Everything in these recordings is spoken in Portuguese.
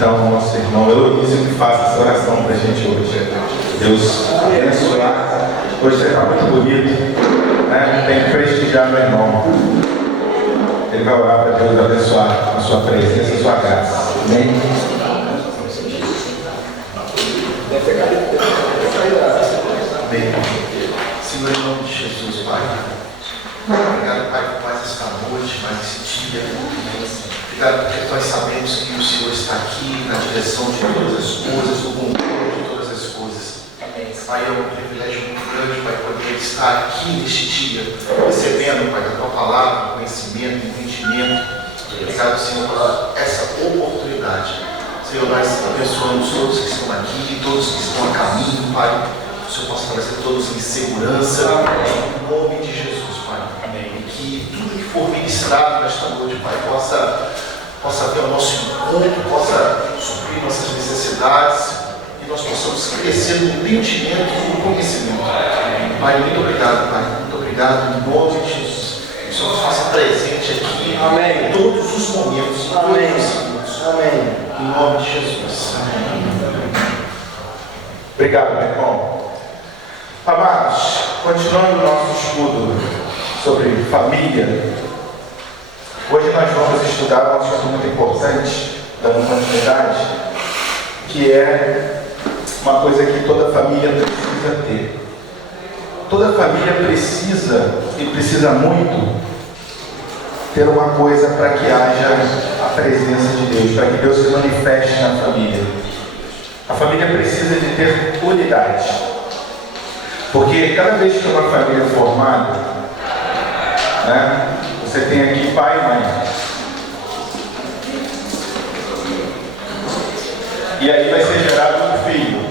então nosso irmão Eloísio que faça essa oração para a gente hoje. Deus abençoar. Hoje você está muito bonito, né? Tem que prestigiar meu irmão. Ele vai orar para Deus abençoar a sua presença, a sua graça. Amém? Amém. Senhor, em nome de Jesus, Pai. Obrigado, Pai, por mais esta noite, mais esse dia. Obrigado porque nós sabemos que o Senhor está aqui na direção de todas as coisas, no controle de todas as coisas. Pai, é um privilégio muito grande, Pai, poder estar aqui neste dia, recebendo, Pai, da Tua palavra, conhecimento, entendimento. Obrigado, Senhor, por essa oportunidade. Senhor, nós abençoamos todos que estão aqui, todos que estão a caminho, Pai. Que o Senhor possa trazer todos em segurança, em nome de Jesus, Pai. Amém. E que tudo que for ministrado nesta noite, Pai, possa ter o nosso encontro, possa suprir nossas necessidades e nós possamos crescer no entendimento e no conhecimento. Pai, muito obrigado, Pai. Muito obrigado, em nome de Jesus. Que o Senhor nos faça presente aqui. Amém. Em todos os momentos, Amém. todos os segundos. Amém. Em nome de Jesus. Amém. Obrigado, meu irmão. Amados, continuando o nosso estudo sobre família, hoje nós vamos estudar um assunto muito importante, dando continuidade, que é uma coisa que toda família precisa ter. Toda família precisa, e precisa muito, ter uma coisa para que haja a presença de Deus, para que Deus se manifeste na família. A família precisa de ter unidade. Porque cada vez que uma família é formada, né, você tem aqui pai e mãe. E aí vai ser gerado um filho.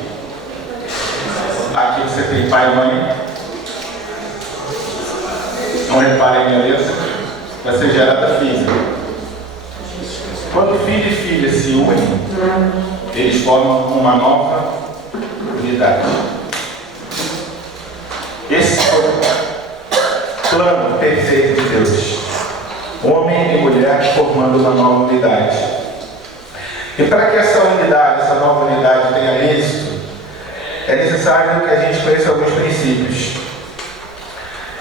Aqui você tem pai e mãe. Não reparem a beleza. Vai ser gerada filha. Quando filho e filha se unem, eles formam uma nova unidade. Esse foi o plano perfeito de Deus. Homem e mulher formando uma nova unidade. E para que essa unidade, essa nova unidade tenha êxito, é necessário que a gente conheça alguns princípios.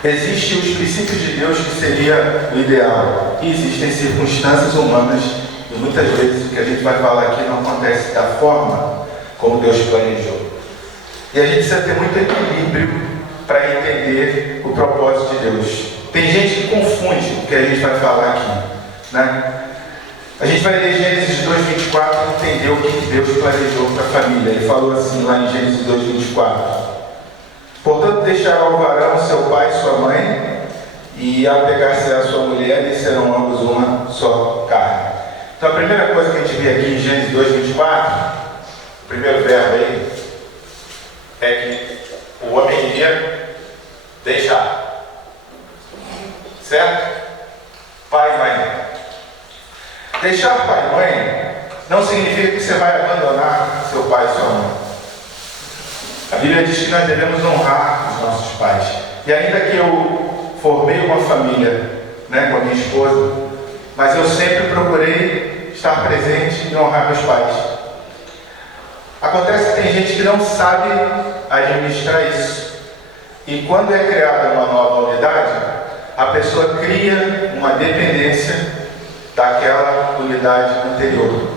Existem os princípios de Deus que seria o ideal. E existem circunstâncias humanas e muitas vezes o que a gente vai falar aqui não acontece da forma como Deus planejou. E a gente precisa ter muito equilíbrio para entender o propósito de Deus. Tem gente que confunde o que a gente vai falar aqui, né? A gente vai ler Gênesis 2:24 e entender o que Deus planejou para a família. Ele falou assim lá em Gênesis 2:24: portanto, deixará o varão seu pai e sua mãe, e apegar-se à sua mulher, e serão ambos uma só carne. Então a primeira coisa que a gente vê aqui em Gênesis 2:24, o primeiro verbo aí, é que o homem iria deixar, certo? Pai e mãe. Deixar pai e mãe não significa que você vai abandonar seu pai e sua mãe. A Bíblia diz que nós devemos honrar os nossos pais. E ainda que eu formei uma família, né, com a minha esposa, mas eu sempre procurei estar presente e honrar meus pais. Acontece que tem gente que não sabe administrar isso. E quando é criada uma nova unidade, a pessoa cria uma dependência daquela unidade anterior.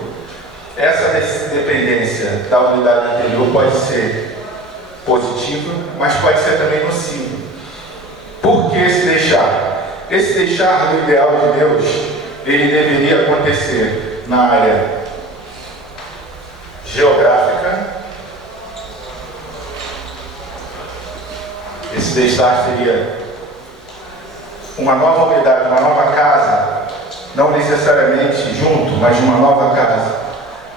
Essa dependência da unidade anterior pode ser positiva, mas pode ser também nociva. Por que esse deixar? Esse deixar do ideal de Deus, ele deveria acontecer na área geográfica. Esse deixar seria uma nova unidade, uma nova casa, não necessariamente junto, mas uma nova casa.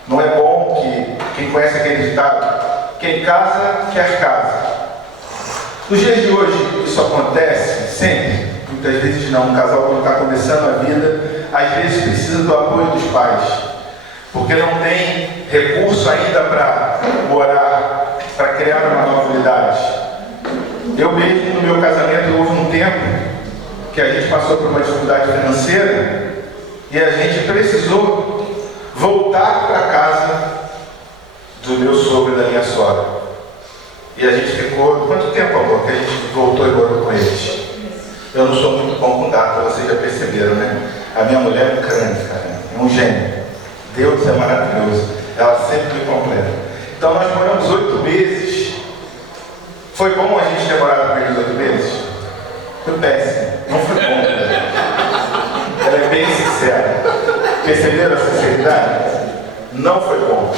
Não é bom que, quem conhece aquele ditado, quem casa, quer casa. Nos dias de hoje, isso acontece sempre, muitas vezes não. Um casal, quando está começando a vida, às vezes precisa do apoio dos pais, porque não tem recurso ainda para morar, para criar uma nova unidade. Eu mesmo, no meu casamento, houve um tempo que a gente passou por uma dificuldade financeira e a gente precisou voltar para a casa do meu sogro e da minha sogra. E a gente ficou... Quanto tempo, amor, que a gente voltou e morou com eles? Eu não sou muito bom com data, vocês já perceberam, né? A minha mulher é um crânio, cara, é um gênio. Deus é maravilhoso, ela sempre me completa. Então nós moramos 8 meses. Foi bom a gente ter morado com eles 8 meses? Foi péssimo, não foi bom. Ela é bem sincera. Perceberam a sinceridade? Não foi bom.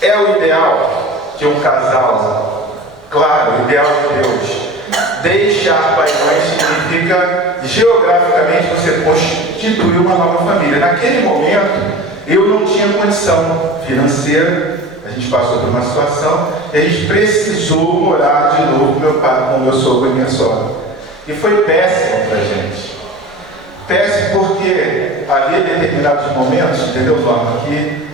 É o ideal que um casal, claro, o ideal de Deus, deixar pai e mãe significa, geograficamente, você constituir uma nova família. Naquele momento, eu não tinha condição financeira, a gente passou por uma situação, e a gente precisou morar de novo com meu pai, com meu sogro e minha sogra. E foi péssimo para a gente. Péssimo porque havia determinados momentos, entendeu, Norma, que,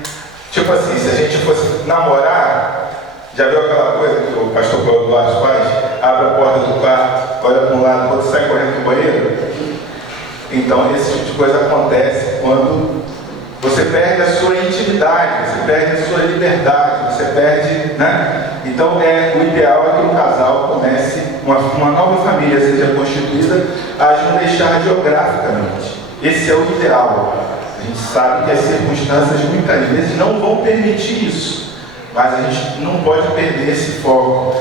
tipo assim, se a gente fosse namorar, já viu aquela coisa que o pastor falou lá dos pais? Abre a porta do quarto, olha para um lado, quando sai correndo para o banheiro. Então, esse tipo de coisa acontece quando você perde a sua intimidade, você perde a sua liberdade, você perde, né? Então, o ideal é que um casal comece, uma nova família seja constituída, a não deixar geograficamente. Esse é o ideal. A gente sabe que as circunstâncias muitas vezes não vão permitir isso, mas a gente não pode perder esse foco.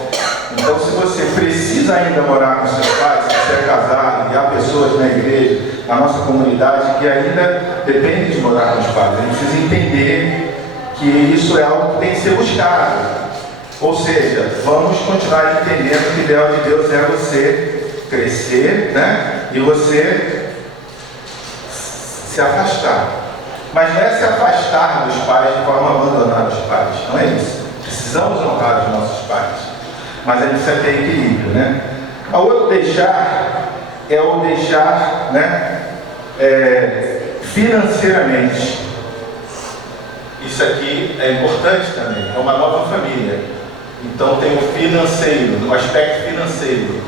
Então, se você precisa ainda morar com seus pais, se você é casado e há pessoas na igreja, na nossa comunidade, que ainda depende de morar com os pais, a gente precisa entender que isso é algo que tem que ser buscado. Ou seja, vamos continuar entendendo que o ideal de Deus é você crescer, né? E você se afastar. Mas não é se afastar dos pais de forma a abandonar os pais, não é isso. Precisamos honrar os nossos pais. Mas a gente precisa ter equilíbrio, né? O outro deixar é o deixar, né, financeiramente. Isso aqui é importante também, é uma nova família. Então tem o financeiro, o aspecto financeiro.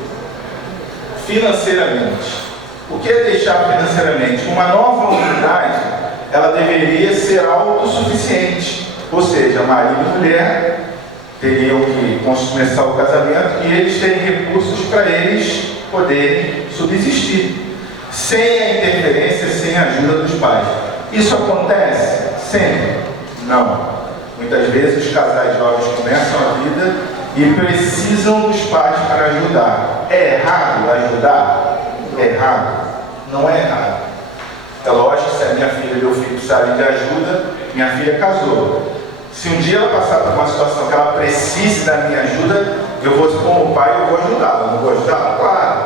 Financeiramente. O que é deixar financeiramente? Uma nova unidade, ela deveria ser autossuficiente. Ou seja, marido e mulher teriam que começar o casamento e eles terem recursos para eles poderem subsistir, sem a interferência, sem a ajuda dos pais. Isso acontece sempre? Não. Muitas vezes os casais jovens começam a vida e precisam dos pais para ajudar. É errado ajudar? É errado? Não é errado. É lógico que se a minha filha e meu filho precisarem de ajuda, minha filha casou. Se um dia ela passar por uma situação que ela precise da minha ajuda, eu vou, como pai, eu vou ajudá-la. Não vou ajudá-la? Claro.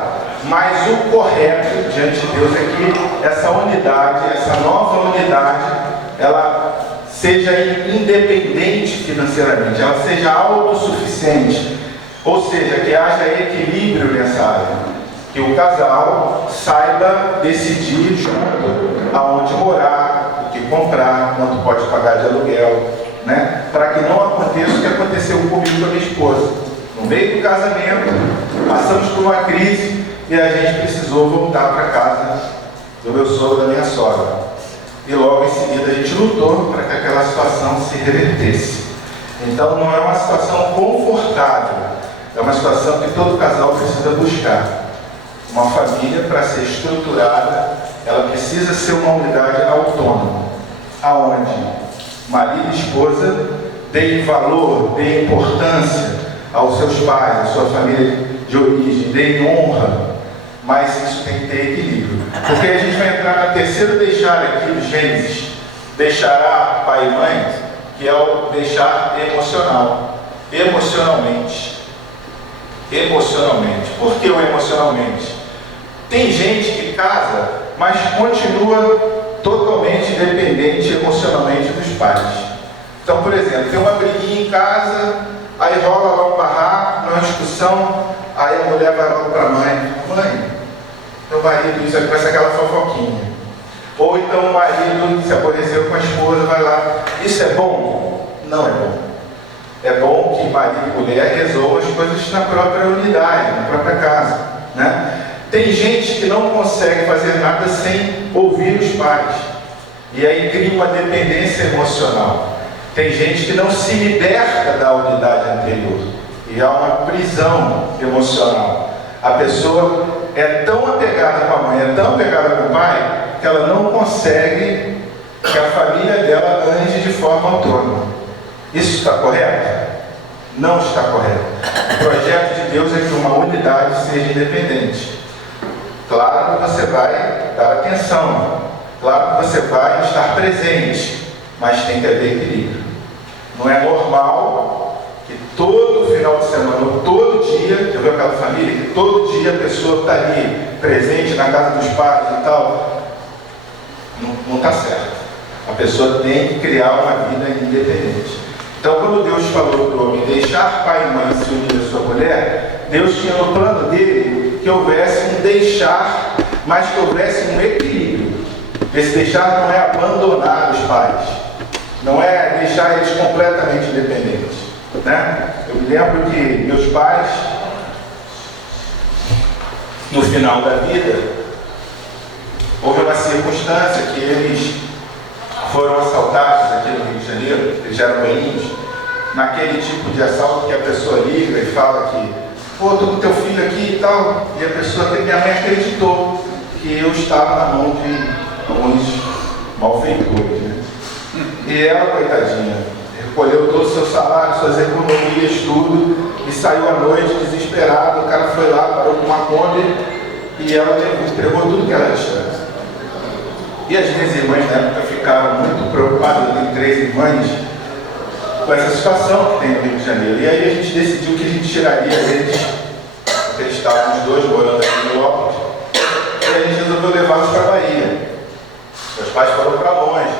Mas o correto diante de Deus é que essa unidade, essa nova unidade, ela seja independente financeiramente, ela seja autossuficiente. Ou seja, que haja equilíbrio nessa área. Que o casal saiba decidir junto aonde morar, o que comprar, quanto pode pagar de aluguel, né? Para que não aconteça o que aconteceu comigo e com a minha esposa. No meio do casamento, passamos por uma crise e a gente precisou voltar para casa do meu sogro e da minha sogra. E logo em seguida a gente lutou para que aquela situação se revertesse. Então não é uma situação confortável, é uma situação que todo casal precisa buscar. Uma família, para ser estruturada, ela precisa ser uma unidade autônoma, aonde marido e esposa deem valor, deem importância aos seus pais, à sua família de origem, deem honra, mas isso tem que ter equilíbrio. Porque a gente vai entrar no terceiro deixar aqui do Gênesis, deixará pai e mãe, que é o deixar emocional, emocionalmente. Por que o emocionalmente? Tem gente que casa, mas continua totalmente dependente emocionalmente dos pais. Então, por exemplo, tem uma briguinha em casa, aí rola lá um barraco, uma discussão, aí a mulher vai logo para a mãe: mãe, meu marido, isso aí começa aquela fofoquinha. Ou então o marido se aborreceu com a esposa, vai lá. Isso é bom? Não é bom. É bom que marido e mulher resolvam as coisas na própria unidade, na própria casa, né? Tem gente que não consegue fazer nada sem ouvir os pais. E aí cria uma dependência emocional. Tem gente que não se liberta da unidade anterior. E há uma prisão emocional. A pessoa é tão apegada com a mãe, é tão apegada com o pai, que ela não consegue que a família dela ande de forma autônoma. Isso está correto? Não está correto. O projeto de Deus é que uma unidade seja independente. Claro que você vai dar atenção, claro que você vai estar presente, mas tem que haver equilíbrio. Não é normal que todo final de semana, ou todo dia, já viu aquela família que todo dia a pessoa está ali, presente na casa dos pais e tal? Não está certo. A pessoa tem que criar uma vida independente. Então, quando Deus falou para o homem deixar pai e mãe se unir à sua mulher, Deus tinha no plano dele que houvesse um deixar, mas que houvesse um equilíbrio. Esse deixar não é abandonar os pais, não é deixar eles completamente independentes, né? Eu me lembro que meus pais, no final da vida, houve uma circunstância que eles foram assaltados aqui no Rio de Janeiro, eles eram velhinhos, naquele tipo de assalto que a pessoa liga e fala que, pô, tô com teu filho aqui e tal, e a pessoa, minha mãe acreditou que eu estava na mão de alguns malfeitores, né? E ela, coitadinha, recolheu todo o seu salário, suas economias, tudo, e saiu à noite desesperado. O cara foi lá, parou com uma Kombi e ela entregou tudo que ela tinha. E as minhas irmãs na época ficaram muito preocupadas, eu tenho 3 irmãs, com essa situação que tem no Rio de Janeiro. E aí a gente decidiu que a gente tiraria eles, porque eles estavam os dois morando aqui em Lopes, e a gente resolveu levá-los para a Bahia. Meus pais foram para longe,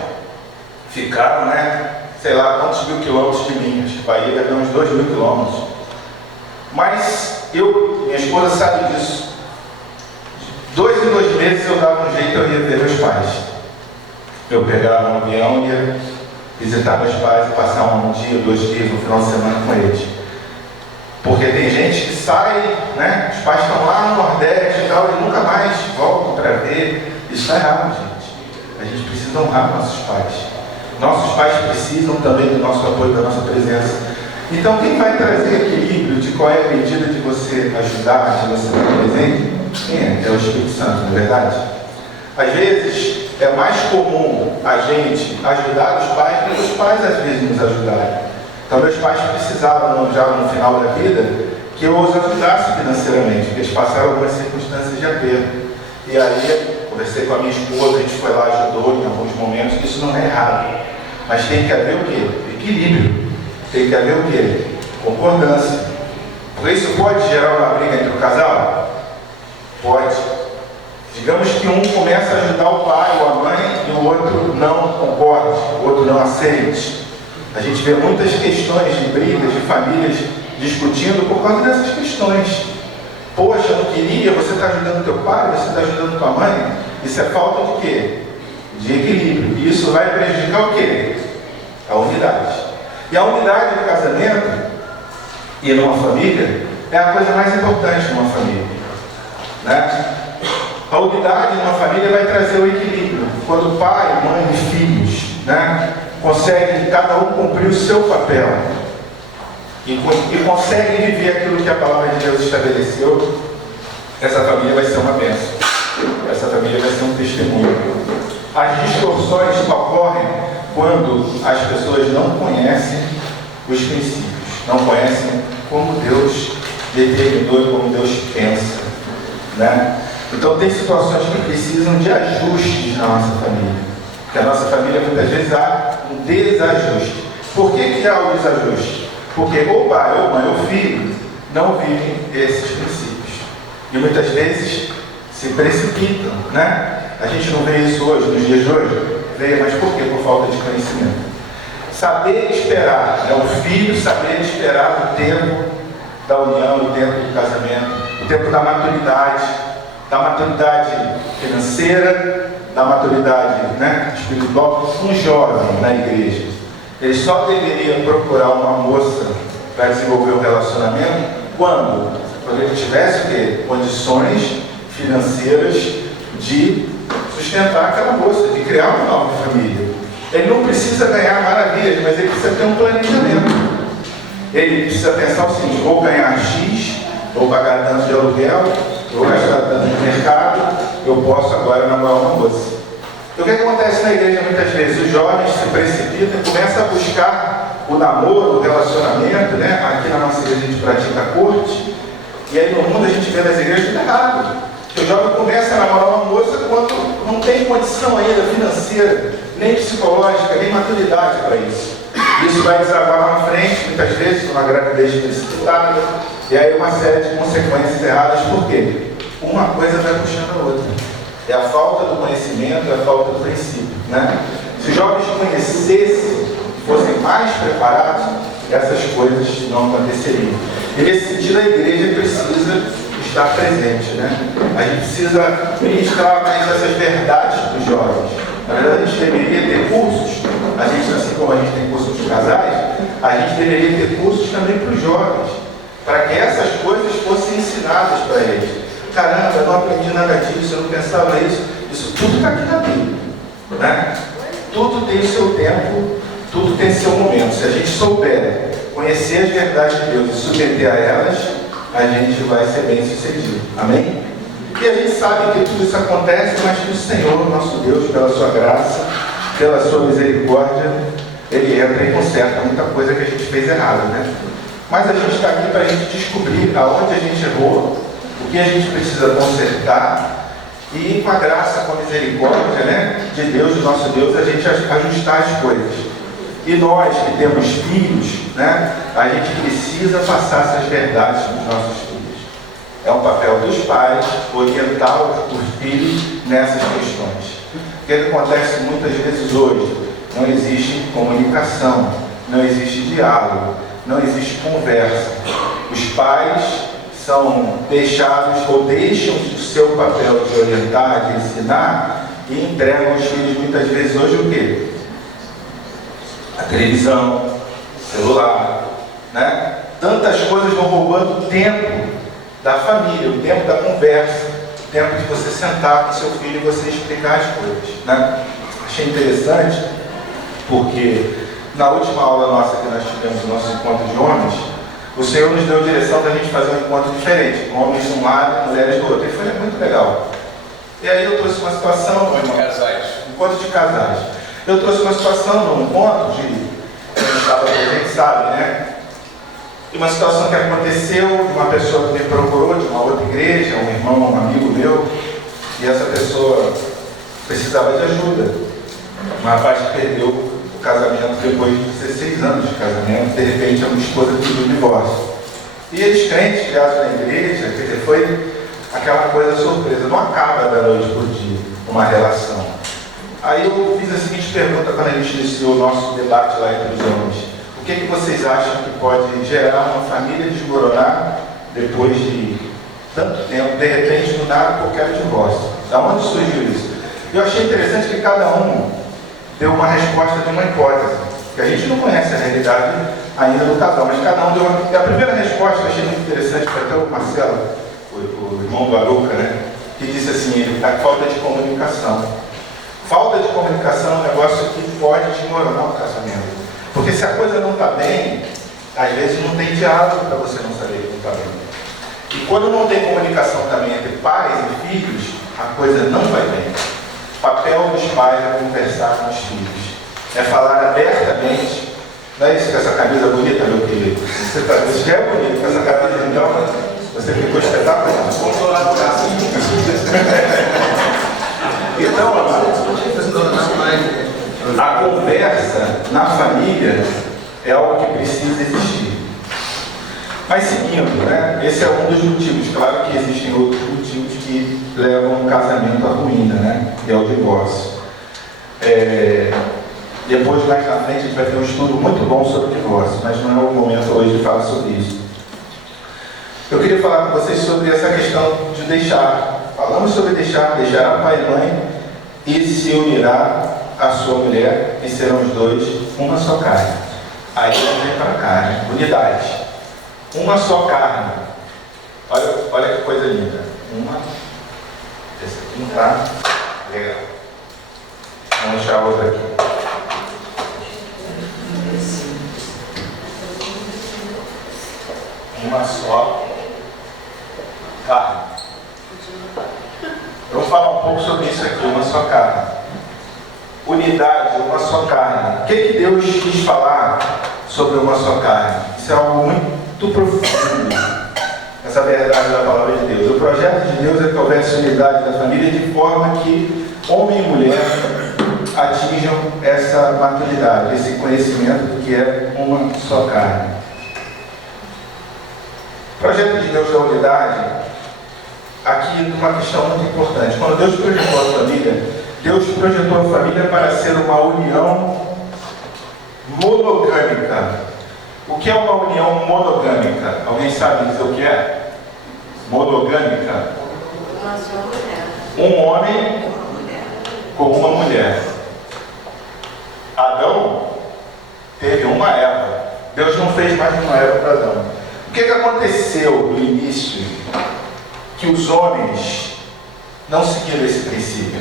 ficaram, né, sei lá quantos mil quilômetros de mim, acho que Bahia deve dar uns 2.000 quilômetros. Mas minha esposa sabe disso. 2 em 2 meses eu dava um jeito, eu ia ver meus pais. Eu pegava um avião e ia visitar meus pais e passar um dia, 2 dias, no final de semana com eles. Porque tem gente que sai, né? Os pais estão lá no Nordeste e tal, e nunca mais voltam para ver. Isso está errado, gente. A gente precisa honrar nossos pais. Nossos pais precisam também do nosso apoio, da nossa presença. Então, quem vai trazer equilíbrio de qual é a medida de você ajudar, de você estar presente? Quem é? É o Espírito Santo, não é verdade? Às vezes, é mais comum a gente ajudar os pais do que os pais, às vezes, nos ajudarem. Então, meus pais precisavam, já no final da vida, que eu os ajudasse financeiramente, porque eles passaram algumas circunstâncias de aperto. E aí, conversei com a minha esposa, a gente foi lá, ajudou em alguns momentos, isso não é errado. Mas tem que haver o quê? Equilíbrio. Tem que haver o quê? Concordância. Porque isso pode gerar uma briga entre o casal? Pode. Digamos que um começa a ajudar o pai ou a mãe e o outro não concorde, o outro não aceite. A gente vê muitas questões de brigas, de famílias discutindo por causa dessas questões. Poxa, eu não queria, você está ajudando teu pai, você está ajudando tua mãe. Isso é falta de quê? De equilíbrio. E isso vai prejudicar o quê? A unidade. E a unidade no casamento e numa família é a coisa mais importante numa família, né? A unidade numa família vai trazer o equilíbrio. Quando pai, mãe e filhos, né, conseguem cada um cumprir o seu papel e conseguem viver aquilo que a palavra de Deus estabeleceu, essa família vai ser uma bênção. Essa família vai ser um testemunho. As distorções ocorrem quando as pessoas não conhecem os princípios, não conhecem como Deus determinou e como Deus pensa, né? Então tem situações que precisam de ajustes na nossa família, porque a nossa família muitas vezes há um desajuste. Por que há o desajuste? Porque ou pai, ou mãe, ou filho não vivem esses princípios e muitas vezes se precipitam, né? A gente não vê isso hoje, nos dias de hoje? Vê, mas por quê? Por falta de conhecimento. Saber esperar, né? O filho saber esperar o tempo da união, o tempo do casamento, o tempo da maturidade financeira, da maturidade, né, espiritual. Um jovem na igreja, ele só deveria procurar uma moça para desenvolver o relacionamento quando ele tivesse o quê? Condições financeiras de sustentar aquela moça, de criar uma nova família. Ele não precisa ganhar maravilhas, mas ele precisa ter um planejamento. Ele precisa pensar o seguinte: vou ganhar X, vou pagar tanto de aluguel, vou gastar tanto de mercado, eu posso agora namorar uma moça. E o que acontece na igreja muitas vezes? Os jovens se precipitam e começam a buscar o namoro, o relacionamento, né? Aqui na nossa igreja a gente pratica a corte, e aí no mundo a gente vê nas igrejas tudo errado. O jovem começa a namorar uma moça quando não tem condição ainda financeira, nem psicológica, nem maturidade para isso. Isso vai desabar lá na frente, muitas vezes, uma gravidez precipitada, e aí uma série de consequências erradas. Por quê? Uma coisa vai puxando a outra. É a falta do conhecimento, é a falta do princípio, né? Se os jovens conhecessem, fossem mais preparados, essas coisas não aconteceriam. E nesse sentido, a igreja precisa estar presente, né? A gente precisa ministrar mais essas verdades para os jovens. Na verdade, a gente deveria ter cursos, assim como a gente tem cursos para casais, a gente deveria ter cursos também para os jovens, para que essas coisas fossem ensinadas para eles. Caramba, eu não aprendi nada disso, eu não pensava isso. Isso tudo está aqui na Bíblia, né? Tudo tem o seu tempo, tudo tem seu momento. Se a gente souber conhecer as verdades de Deus e submeter a elas, a gente vai ser bem sucedido. Amém? E a gente sabe que tudo isso acontece, mas que o Senhor, nosso Deus, pela sua graça, pela sua misericórdia, Ele entra e conserta muita coisa que a gente fez errado, né? Mas a gente está aqui para a gente descobrir aonde a gente errou, o que a gente precisa consertar, e com a graça, com a misericórdia, né, de Deus, do nosso Deus, a gente ajustar as coisas. E nós que temos filhos, né, a gente precisa passar essas verdades para os nossos filhos. É um papel dos pais orientar os filhos nessas questões. O que acontece muitas vezes hoje? Não existe comunicação, não existe diálogo, não existe conversa. Os pais são deixados ou deixam o seu papel de orientar, de ensinar, e entregam aos filhos muitas vezes hoje o quê? A televisão, celular, né? Tantas coisas vão roubando o tempo da família, o tempo da conversa, o tempo de você sentar com seu filho e você explicar as coisas, né? Achei interessante porque na última aula nossa que nós tivemos o nosso encontro de homens, o Senhor nos deu a direção da gente fazer um encontro diferente, homens de um lado e mulheres do outro, e foi muito legal. E aí eu trouxe uma situação, encontro de casais. Eu trouxe uma situação no encontro a gente sabe, né? E uma situação que aconteceu de uma pessoa que me procurou de uma outra igreja, um irmão, um amigo meu, e essa pessoa precisava de ajuda. Um rapaz que perdeu o casamento depois de 16 anos de casamento, de repente a minha esposa pediu o divórcio. E eles crentes, criados na igreja, quer dizer, foi aquela coisa surpresa, não acaba da noite por dia uma relação. Aí eu fiz a seguinte pergunta quando a gente iniciou o nosso debate lá entre os homens: o que vocês acham que pode gerar uma família desmoronar depois de tanto tempo, de repente, do nada, qualquer divórcio? Da onde surgiu isso? Eu achei interessante que cada um deu uma resposta de uma hipótese, que a gente não conhece a realidade ainda do casal, mas cada um deu uma... A primeira resposta eu achei muito interessante, foi até o Marcelo, o irmão do Aruca, né, que disse assim: a falta de comunicação. Falta de comunicação é um negócio que pode desmoronar o casamento. Porque se a coisa não está bem, às vezes não tem diálogo para você não saber que não está bem. E quando não tem comunicação também entre pais e filhos, a coisa não vai bem. O papel dos pais é conversar com os filhos, é falar abertamente. Não é isso com essa camisa bonita, meu querido? Você já é bonito com essa camisa, então você ficou espetacular. Então, a conversa na família é algo que precisa existir. Mas seguindo, né? Esse é um dos motivos. Claro que existem outros motivos que levam o casamento à ruína, né? Que é o divórcio. Depois, mais na frente, a gente vai ter um estudo muito bom sobre o divórcio, mas não é o momento hoje de falar sobre isso. Eu queria falar com vocês sobre essa questão de deixar. Falamos sobre deixar pai e mãe e se unirá a sua mulher e serão os dois uma só carne. Aí vem para cá, né? Unidade. Uma só carne. Olha que coisa linda. Esse aqui não está legal. Vamos achar outra aqui. Uma só carne. Eu vou falar um pouco sobre isso aqui, uma só carne. Unidade, uma só carne. O que Deus quis falar sobre uma só carne? Isso é algo muito profundo, essa verdade da palavra de Deus. O projeto de Deus é que houvesse unidade da família de forma que homem e mulher atinjam essa maturidade, esse conhecimento do que é uma só carne. O projeto de Deus da unidade, aqui uma questão muito importante. Quando Deus projetou a família, Deus projetou a família para ser uma união monogâmica. O que é uma união monogâmica? Alguém sabe dizer o que é? Monogâmica. Um homem com uma mulher. Adão teve uma Eva. Deus não fez mais uma Eva para Adão. O que aconteceu no início? Que os homens não seguiram esse princípio.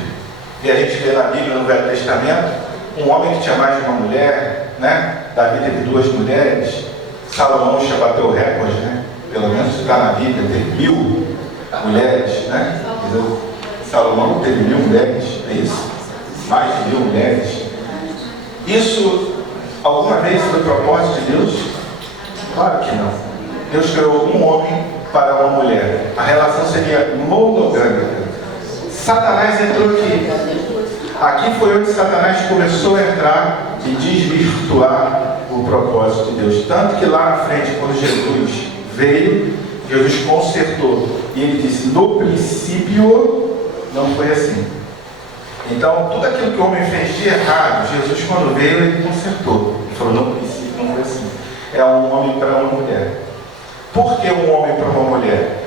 E a gente vê na Bíblia, no Velho Testamento, um homem que tinha mais de uma mulher, né? Davi teve 2 mulheres. Salomão já bateu o recorde, né? Pelo menos está na Bíblia, teve 1000 mulheres, né? Salomão teve 1000 mulheres, é isso? Mais de 1000 mulheres. Isso, alguma vez, foi propósito de Deus? Claro que não. Deus criou um homem para uma mulher. A relação seria monogâmica. Satanás entrou aqui. Aqui foi onde Satanás começou a entrar e desvirtuar o propósito de Deus. Tanto que lá na frente, quando Jesus veio, Jesus consertou. E ele disse, no princípio, não foi assim. Então, tudo aquilo que o homem fez de errado, Jesus, quando veio, ele consertou. Ele falou, no princípio, não foi assim. É um homem para uma mulher. Por que um homem para uma mulher?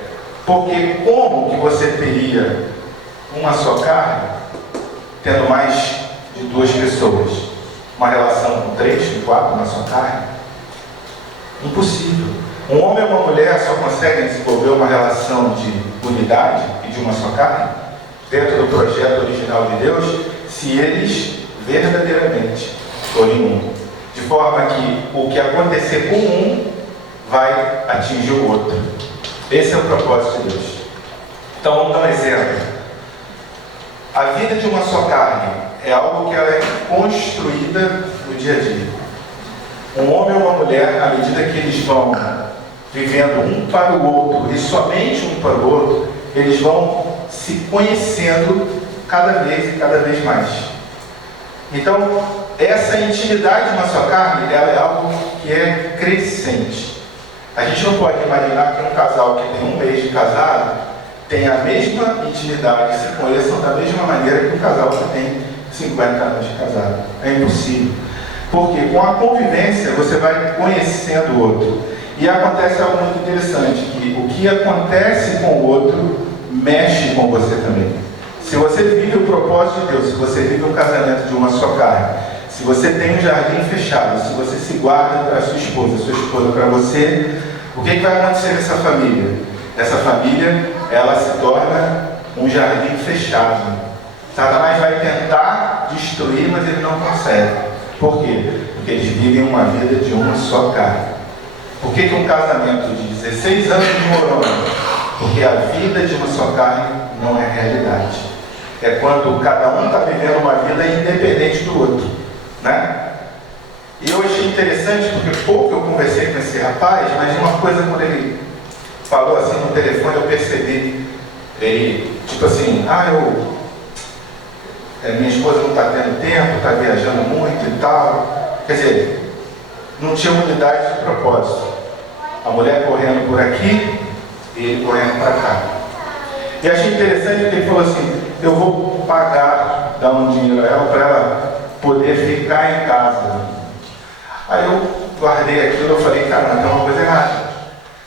Porque como que você teria uma só carne, tendo mais de 2 pessoas? Uma relação com 3, com 4, uma só carne? Impossível. Um homem e uma mulher só conseguem desenvolver uma relação de unidade e de uma só carne dentro do projeto original de Deus, se eles verdadeiramente forem um. De forma que o que acontecer com um vai atingir o outro. Esse é o propósito de Deus. Então vamos dar um exemplo. A vida de uma só carne é algo que ela é construída no dia a dia. Um homem ou uma mulher, à medida que eles vão vivendo um para o outro e somente um para o outro, eles vão se conhecendo cada vez mais. Então, essa intimidade de uma só carne, ela é algo que é crescente. A gente não pode imaginar que um casal que tem 1 mês de casado tenha a mesma intimidade, se conheçam da mesma maneira que um casal que tem 50 anos de casado. É impossível. Porque com a convivência você vai conhecendo o outro. E acontece algo muito interessante, que o que acontece com o outro mexe com você também. Se você vive o propósito de Deus, se você vive um casamento de uma só carne, se você tem um jardim fechado, se você se guarda para sua esposa para você, o que vai acontecer nessa família? Essa família, ela se torna um jardim fechado. Satanás vai tentar destruir, mas ele não consegue. Por quê? Porque eles vivem uma vida de uma só carne. Por que um casamento de 16 anos demorou? Porque a vida de uma só carne não é realidade. É quando cada um está vivendo uma vida independente do outro, né? E eu achei interessante porque pouco eu conversei com esse rapaz, mas uma coisa, quando ele falou assim no telefone, eu percebi. Ele, tipo assim, minha esposa não está tendo tempo, está viajando muito e tal. Quer dizer, não tinha unidade de propósito. A mulher correndo por aqui e ele correndo para cá. E achei interessante porque ele falou assim, eu vou pagar, dar um dinheiro a ela para ela poder ficar em casa. Aí eu guardei aquilo, eu falei, caramba, tem uma coisa errada.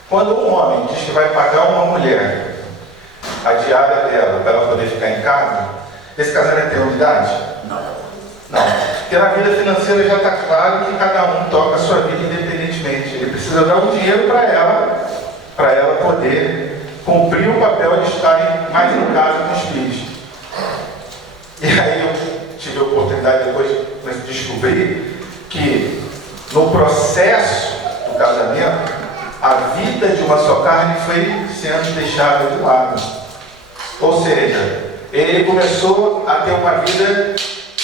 Quando um homem diz que vai pagar uma mulher a diária dela para ela poder ficar em casa, esse casamento tem unidade? Não. Porque na vida financeira já está claro que cada um toca a sua vida independentemente. Ele precisa dar um dinheiro para ela poder cumprir o papel de estar mais em casa com os filhos. E aí eu tive a oportunidade depois de descobrir que no processo do casamento, a vida de uma só carne foi sendo deixada de lado. Ou seja, ele começou a ter uma vida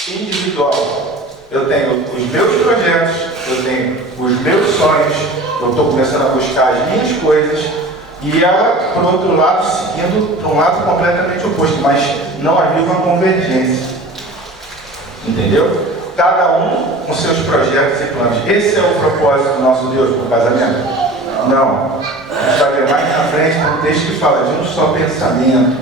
individual. Eu tenho os meus projetos, eu tenho os meus sonhos, eu estou começando a buscar as minhas coisas, e ela, por outro lado, seguindo para um lado completamente oposto, mas não havia uma convergência. Entendeu? Cada um com seus projetos e planos. Esse é o propósito do nosso Deus para o casamento? Não. A gente vai ver mais na frente um texto que fala de um só pensamento.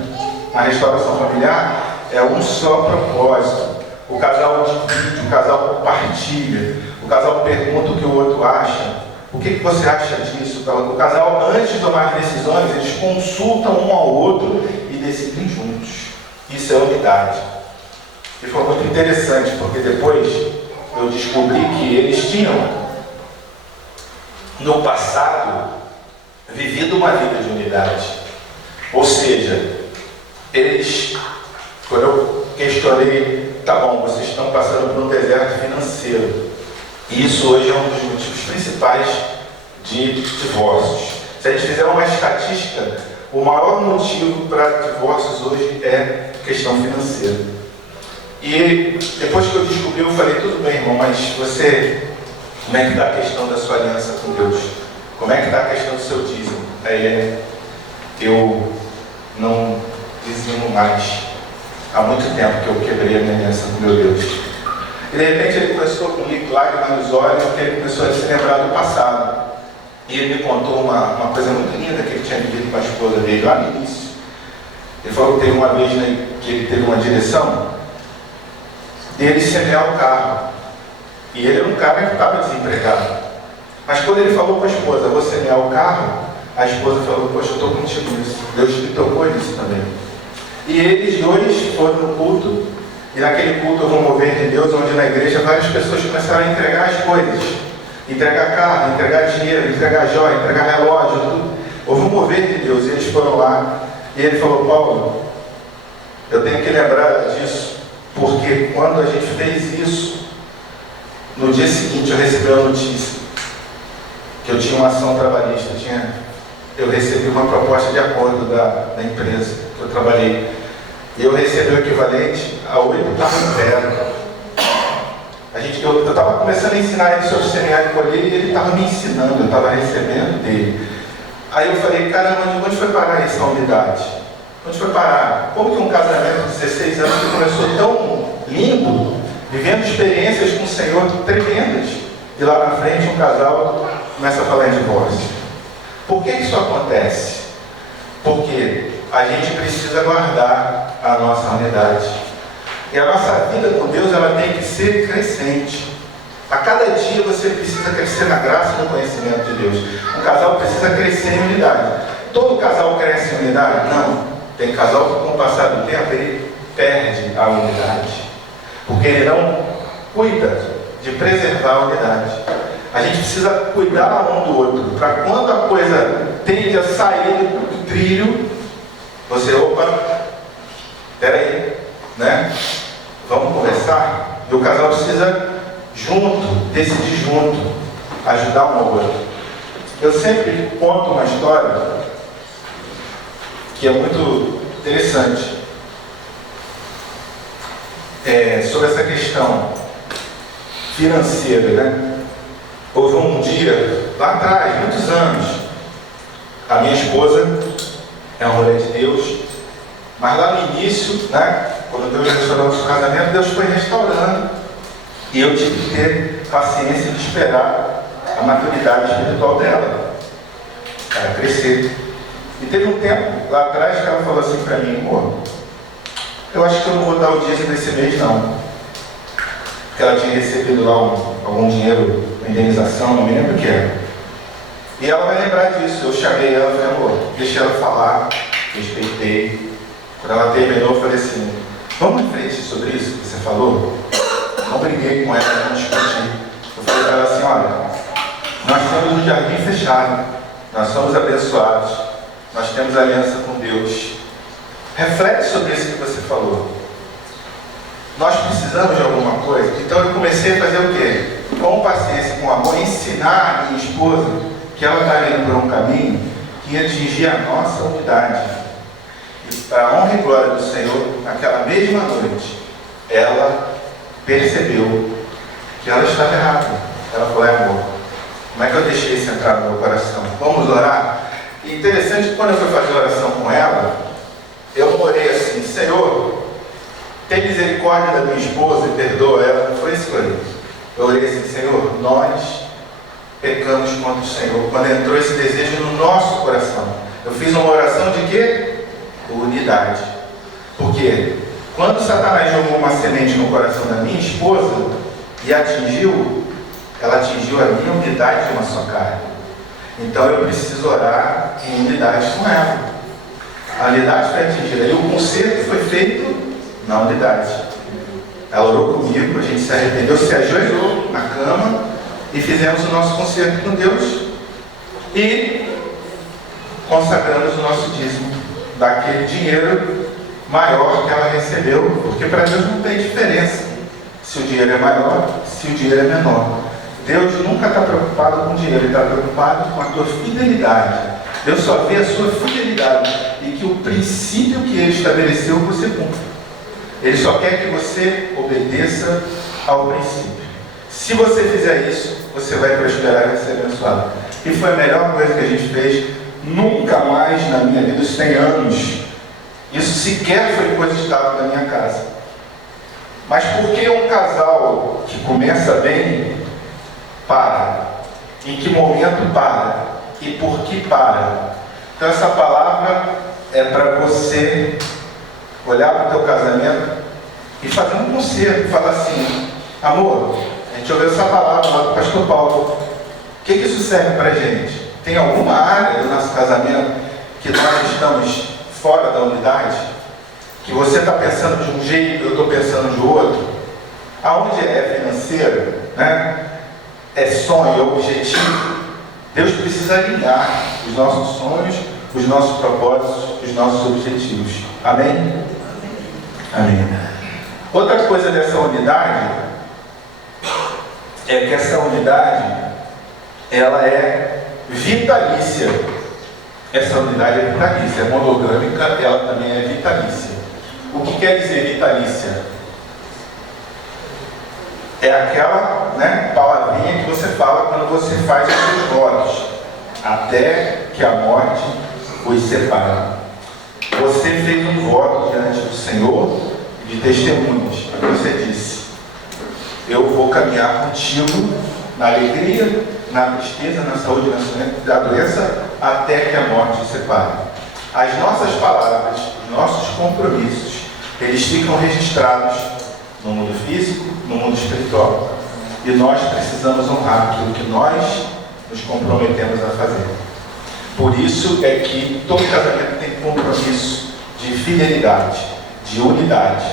A restauração familiar é um só propósito. O casal divide, o casal compartilha, o casal pergunta o que o outro acha. O que você acha disso? O casal, antes de tomar decisões, eles consultam um ao outro e decidem juntos. Isso é unidade. E foi muito interessante, porque depois eu descobri que eles tinham, no passado, vivido uma vida de unidade. Ou seja, eles, quando eu questionei, tá bom, vocês estão passando por um deserto financeiro. E isso hoje é um dos motivos principais de divórcios. Se a gente fizer uma estatística, o maior motivo para divórcios hoje é questão financeira. E depois que eu descobri, eu falei, tudo bem, irmão, mas você, como é que está a questão da sua aliança com Deus? Como é que está a questão do seu dízimo? Eu não dizimo mais. Há muito tempo que eu quebrei a minha aliança com meu Deus. E de repente ele começou com lágrimas nos olhos, porque ele começou a se lembrar do passado. E ele me contou uma coisa muito linda que ele tinha vivido com a esposa dele lá no início. Ele falou que teve uma vez, né, que ele teve uma direção dele semear o carro. E ele era um cara que estava desempregado. Mas quando ele falou com a esposa, vou semear o carro, a esposa falou, poxa, eu estou contigo nisso. Deus te tocou nisso também. E eles dois foram no culto, e naquele culto eu vou mover de Deus, onde na igreja várias pessoas começaram a entregar as coisas. Entregar carro, entregar dinheiro, entregar joia, entregar relógio, tudo. Houve um mover de Deus, e eles foram lá. E ele falou, Paulo, eu tenho que lembrar disso, porque quando a gente fez isso, no dia seguinte eu recebi a notícia que eu tinha uma ação trabalhista, eu recebi uma proposta de acordo da empresa que eu trabalhei. E eu recebi o equivalente a 8 carros zero. Eu estava começando a ensinar ele sobre semear e colher, e ele estava me ensinando, eu estava recebendo dele. Aí eu falei, caramba, onde foi parar essa unidade? Onde foi parar? Como que um casamento de 16 anos que começou tão lindo, vivendo experiências com o Senhor tremendas, e lá na frente um casal começa a falar em divórcio? Por que isso acontece? Porque a gente precisa guardar a nossa unidade. E a nossa vida com Deus, ela tem que ser crescente. A cada dia você precisa crescer na graça e no conhecimento de Deus. Um casal precisa crescer em unidade. Todo casal cresce em unidade? Não. Tem casal que com o passar do tempo ele perde a unidade. Porque ele não cuida de preservar a unidade. A gente precisa cuidar um do outro, para quando a coisa tende a sair do trilho, você, peraí, né? Vamos conversar? E o casal precisa junto, decidir junto, ajudar um ao outro. Eu sempre conto uma história que é muito interessante sobre essa questão financeira, né? Houve um dia, lá atrás, muitos anos, a minha esposa é uma mulher de Deus, mas lá no início, né, quando Deus restaurou o nosso casamento, Deus foi restaurando, e eu tive que ter paciência de esperar a maturidade espiritual dela, para crescer. E teve um tempo, lá atrás, que ela falou assim para mim, amor, eu acho que eu não vou dar o dízimo desse mês não, porque ela tinha recebido lá algum dinheiro, uma indenização, não me lembro o que era. E ela vai lembrar disso. Eu chamei ela e falei, amor, deixei ela falar, respeitei. Quando ela terminou, eu falei assim, vamos em frente sobre isso que você falou? Não briguei com ela, não discuti. Eu falei para ela assim, olha, nós temos um jardim fechado, nós somos abençoados, nós temos aliança com Deus. Reflete sobre isso que você falou. nós precisamos de alguma coisa. Então eu comecei a fazer o quê? Com paciência, com amor, ensinar a minha esposa que ela está indo por um caminho que ia atingir a nossa unidade. E para a honra e glória do Senhor, naquela mesma noite, ela percebeu que ela estava errada. Ela falou: amor, como é que eu deixei isso entrar no meu coração? Vamos orar? E interessante que quando eu fui fazer oração com ela, eu orei assim: Senhor, tem misericórdia da minha esposa e perdoa ela. Não foi isso que eu orei. Eu orei assim: Senhor, nós pecamos contra o Senhor. Quando entrou esse desejo no nosso coração, eu fiz uma oração de quê? Unidade. Porque quando Satanás jogou uma semente no coração da minha esposa e atingiu, ela atingiu a minha unidade de uma só carne. Então eu preciso orar em unidade com ela. A unidade foi atingida e o conserto foi feito na unidade. Ela orou comigo, a gente se arrependeu, se ajoelhou na cama e fizemos o nosso conserto com Deus e consagramos o nosso dízimo daquele dinheiro maior que ela recebeu, porque para Deus não tem diferença se o dinheiro é maior, se o dinheiro é menor. Deus nunca está preocupado com o dinheiro, Ele está preocupado com a tua fidelidade. Deus só vê a sua fidelidade e que o princípio que Ele estabeleceu você cumpra. Ele só quer que você obedeça ao princípio. Se você fizer isso, você vai prosperar e vai ser abençoado. E foi a melhor coisa que a gente fez. Nunca mais na minha vida, isso tem anos, isso sequer foi cogitado na minha casa. Mas por que um casal que começa bem para? Em que momento para? E por que para? Então essa palavra é para você olhar para o teu casamento e fazer um conselho, falar assim: amor, a gente ouviu essa palavra lá do pastor Paulo, o que isso serve para a gente? Tem alguma área do nosso casamento que nós estamos fora da unidade? Que você está pensando de um jeito, eu estou pensando de outro? Aonde é financeiro, né? É sonho, é objetivo? Deus precisa alinhar os nossos sonhos, os nossos propósitos, os nossos objetivos. Amém? Amém. Outra coisa dessa unidade é que essa unidade, ela é vitalícia. Essa unidade é vitalícia, é monogâmica, ela também é vitalícia. O que quer dizer vitalícia? É aquela, palavrinha que você fala quando você faz os seus votos, até que a morte os separe. Você fez um voto diante do Senhor de testemunhos. Você disse: eu vou caminhar contigo na alegria, na tristeza, na saúde, na doença, até que a morte os separe. As nossas palavras, os nossos compromissos, eles ficam registrados no mundo físico, no mundo espiritual. E nós precisamos honrar aquilo que nós nos comprometemos a fazer. Por isso é que todo casamento tem compromisso de fidelidade, de unidade.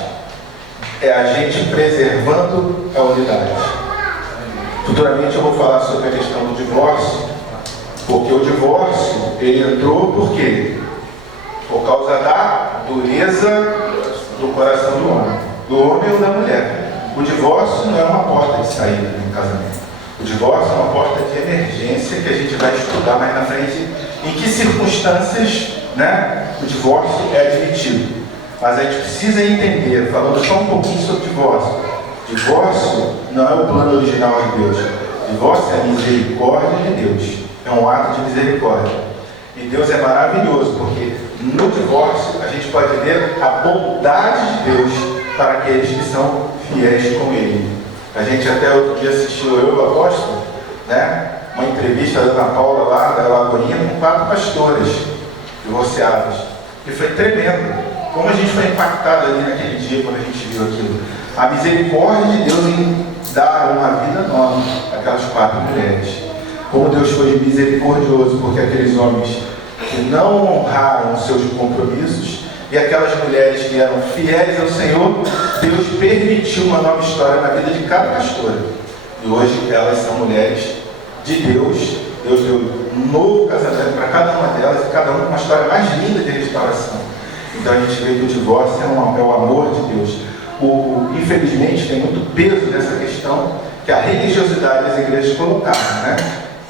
É a gente preservando a unidade. Futuramente eu vou falar sobre a questão do divórcio, porque o divórcio, ele entrou por quê? Por causa da dureza do coração do homem ou da mulher. O divórcio não é uma porta de saída no casamento. O divórcio é uma porta de emergência que a gente vai estudar mais na frente, em que circunstâncias, o divórcio é admitido. Mas a gente precisa entender, falando só um pouquinho sobre divórcio. Divórcio não é o plano original de Deus. Divórcio é a misericórdia de Deus. É um ato de misericórdia. E Deus é maravilhoso, porque no divórcio a gente pode ver a bondade de Deus para aqueles que são fiéis com Ele. A gente até outro dia assistiu, eu e o apóstolo, uma entrevista da Ana Paula lá, da Lagoinha, com 4 pastoras divorciadas. E foi tremendo. Como a gente foi impactado ali naquele dia, quando a gente viu aquilo. A misericórdia de Deus em dar uma vida nova àquelas 4 mulheres. Como Deus foi misericordioso, porque aqueles homens que não honraram os seus compromissos e aquelas mulheres que eram fiéis ao Senhor, Deus permitiu uma nova história na vida de cada pastora. E hoje elas são mulheres de Deus. Deus deu um novo casamento para cada uma delas e cada uma uma história mais linda de restauração. Então a gente vê que o divórcio é o amor de Deus. infelizmente, tem muito peso nessa questão que a religiosidade das igrejas colocaram, né?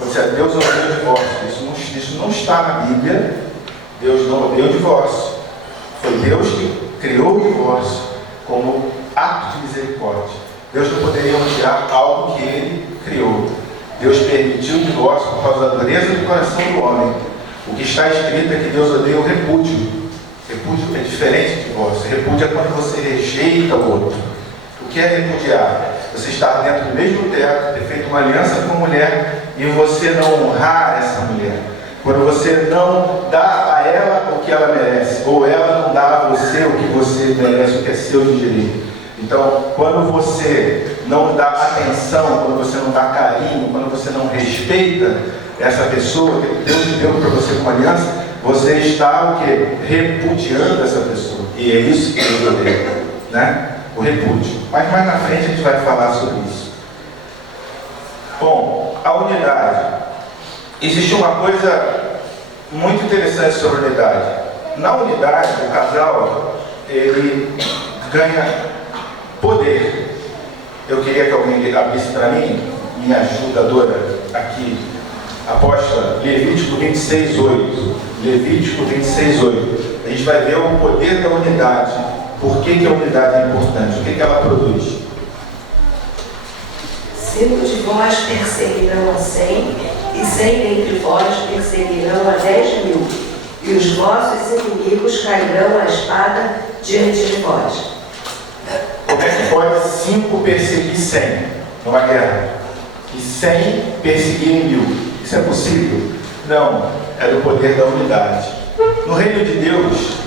Você, Deus odeia o divórcio. Isso não está na Bíblia. Deus não odeia o divórcio. Foi Deus que criou o divórcio como ato de misericórdia. Deus não poderia odiar algo que Ele criou. Deus permitiu o divórcio por causa da dureza do coração do homem. O que está escrito é que Deus odeia o repúdio. Repúdio é diferente de divórcio. Repúdio é quando você rejeita o outro. O que é repudiar? Você estar dentro do mesmo teto, ter feito uma aliança com uma mulher e você não honrar essa mulher. Quando você não dá a ela o que ela merece, ou ela não dá a você o que você merece, o que é seu de direito. Então, quando você não dá atenção, quando você não dá carinho, quando você não respeita essa pessoa que Deus deu para você como aliança, você está o quê? Repudiando essa pessoa. E é isso que Deus odeia, né? O repúdio. Mas mais na frente a gente vai falar sobre isso. Bom, a unidade. Existe uma coisa muito interessante sobre a unidade. Na unidade, o casal, ele ganha poder. Eu queria que alguém abrisse para mim, minha ajudadora aqui, apóstola, Levítico 26:8. Levítico 26:8. A gente vai ver o poder da unidade. Por que a unidade é importante? O que ela produz? 5 de vós perseguirão a 100, e 100 dentre vós perseguirão a 10.000, e os vossos inimigos cairão à espada diante de vós. Como é que pode 5 perseguir 100 numa guerra? E 100 perseguirem 1000? Isso é possível? Não, é do poder da unidade. No reino de Deus,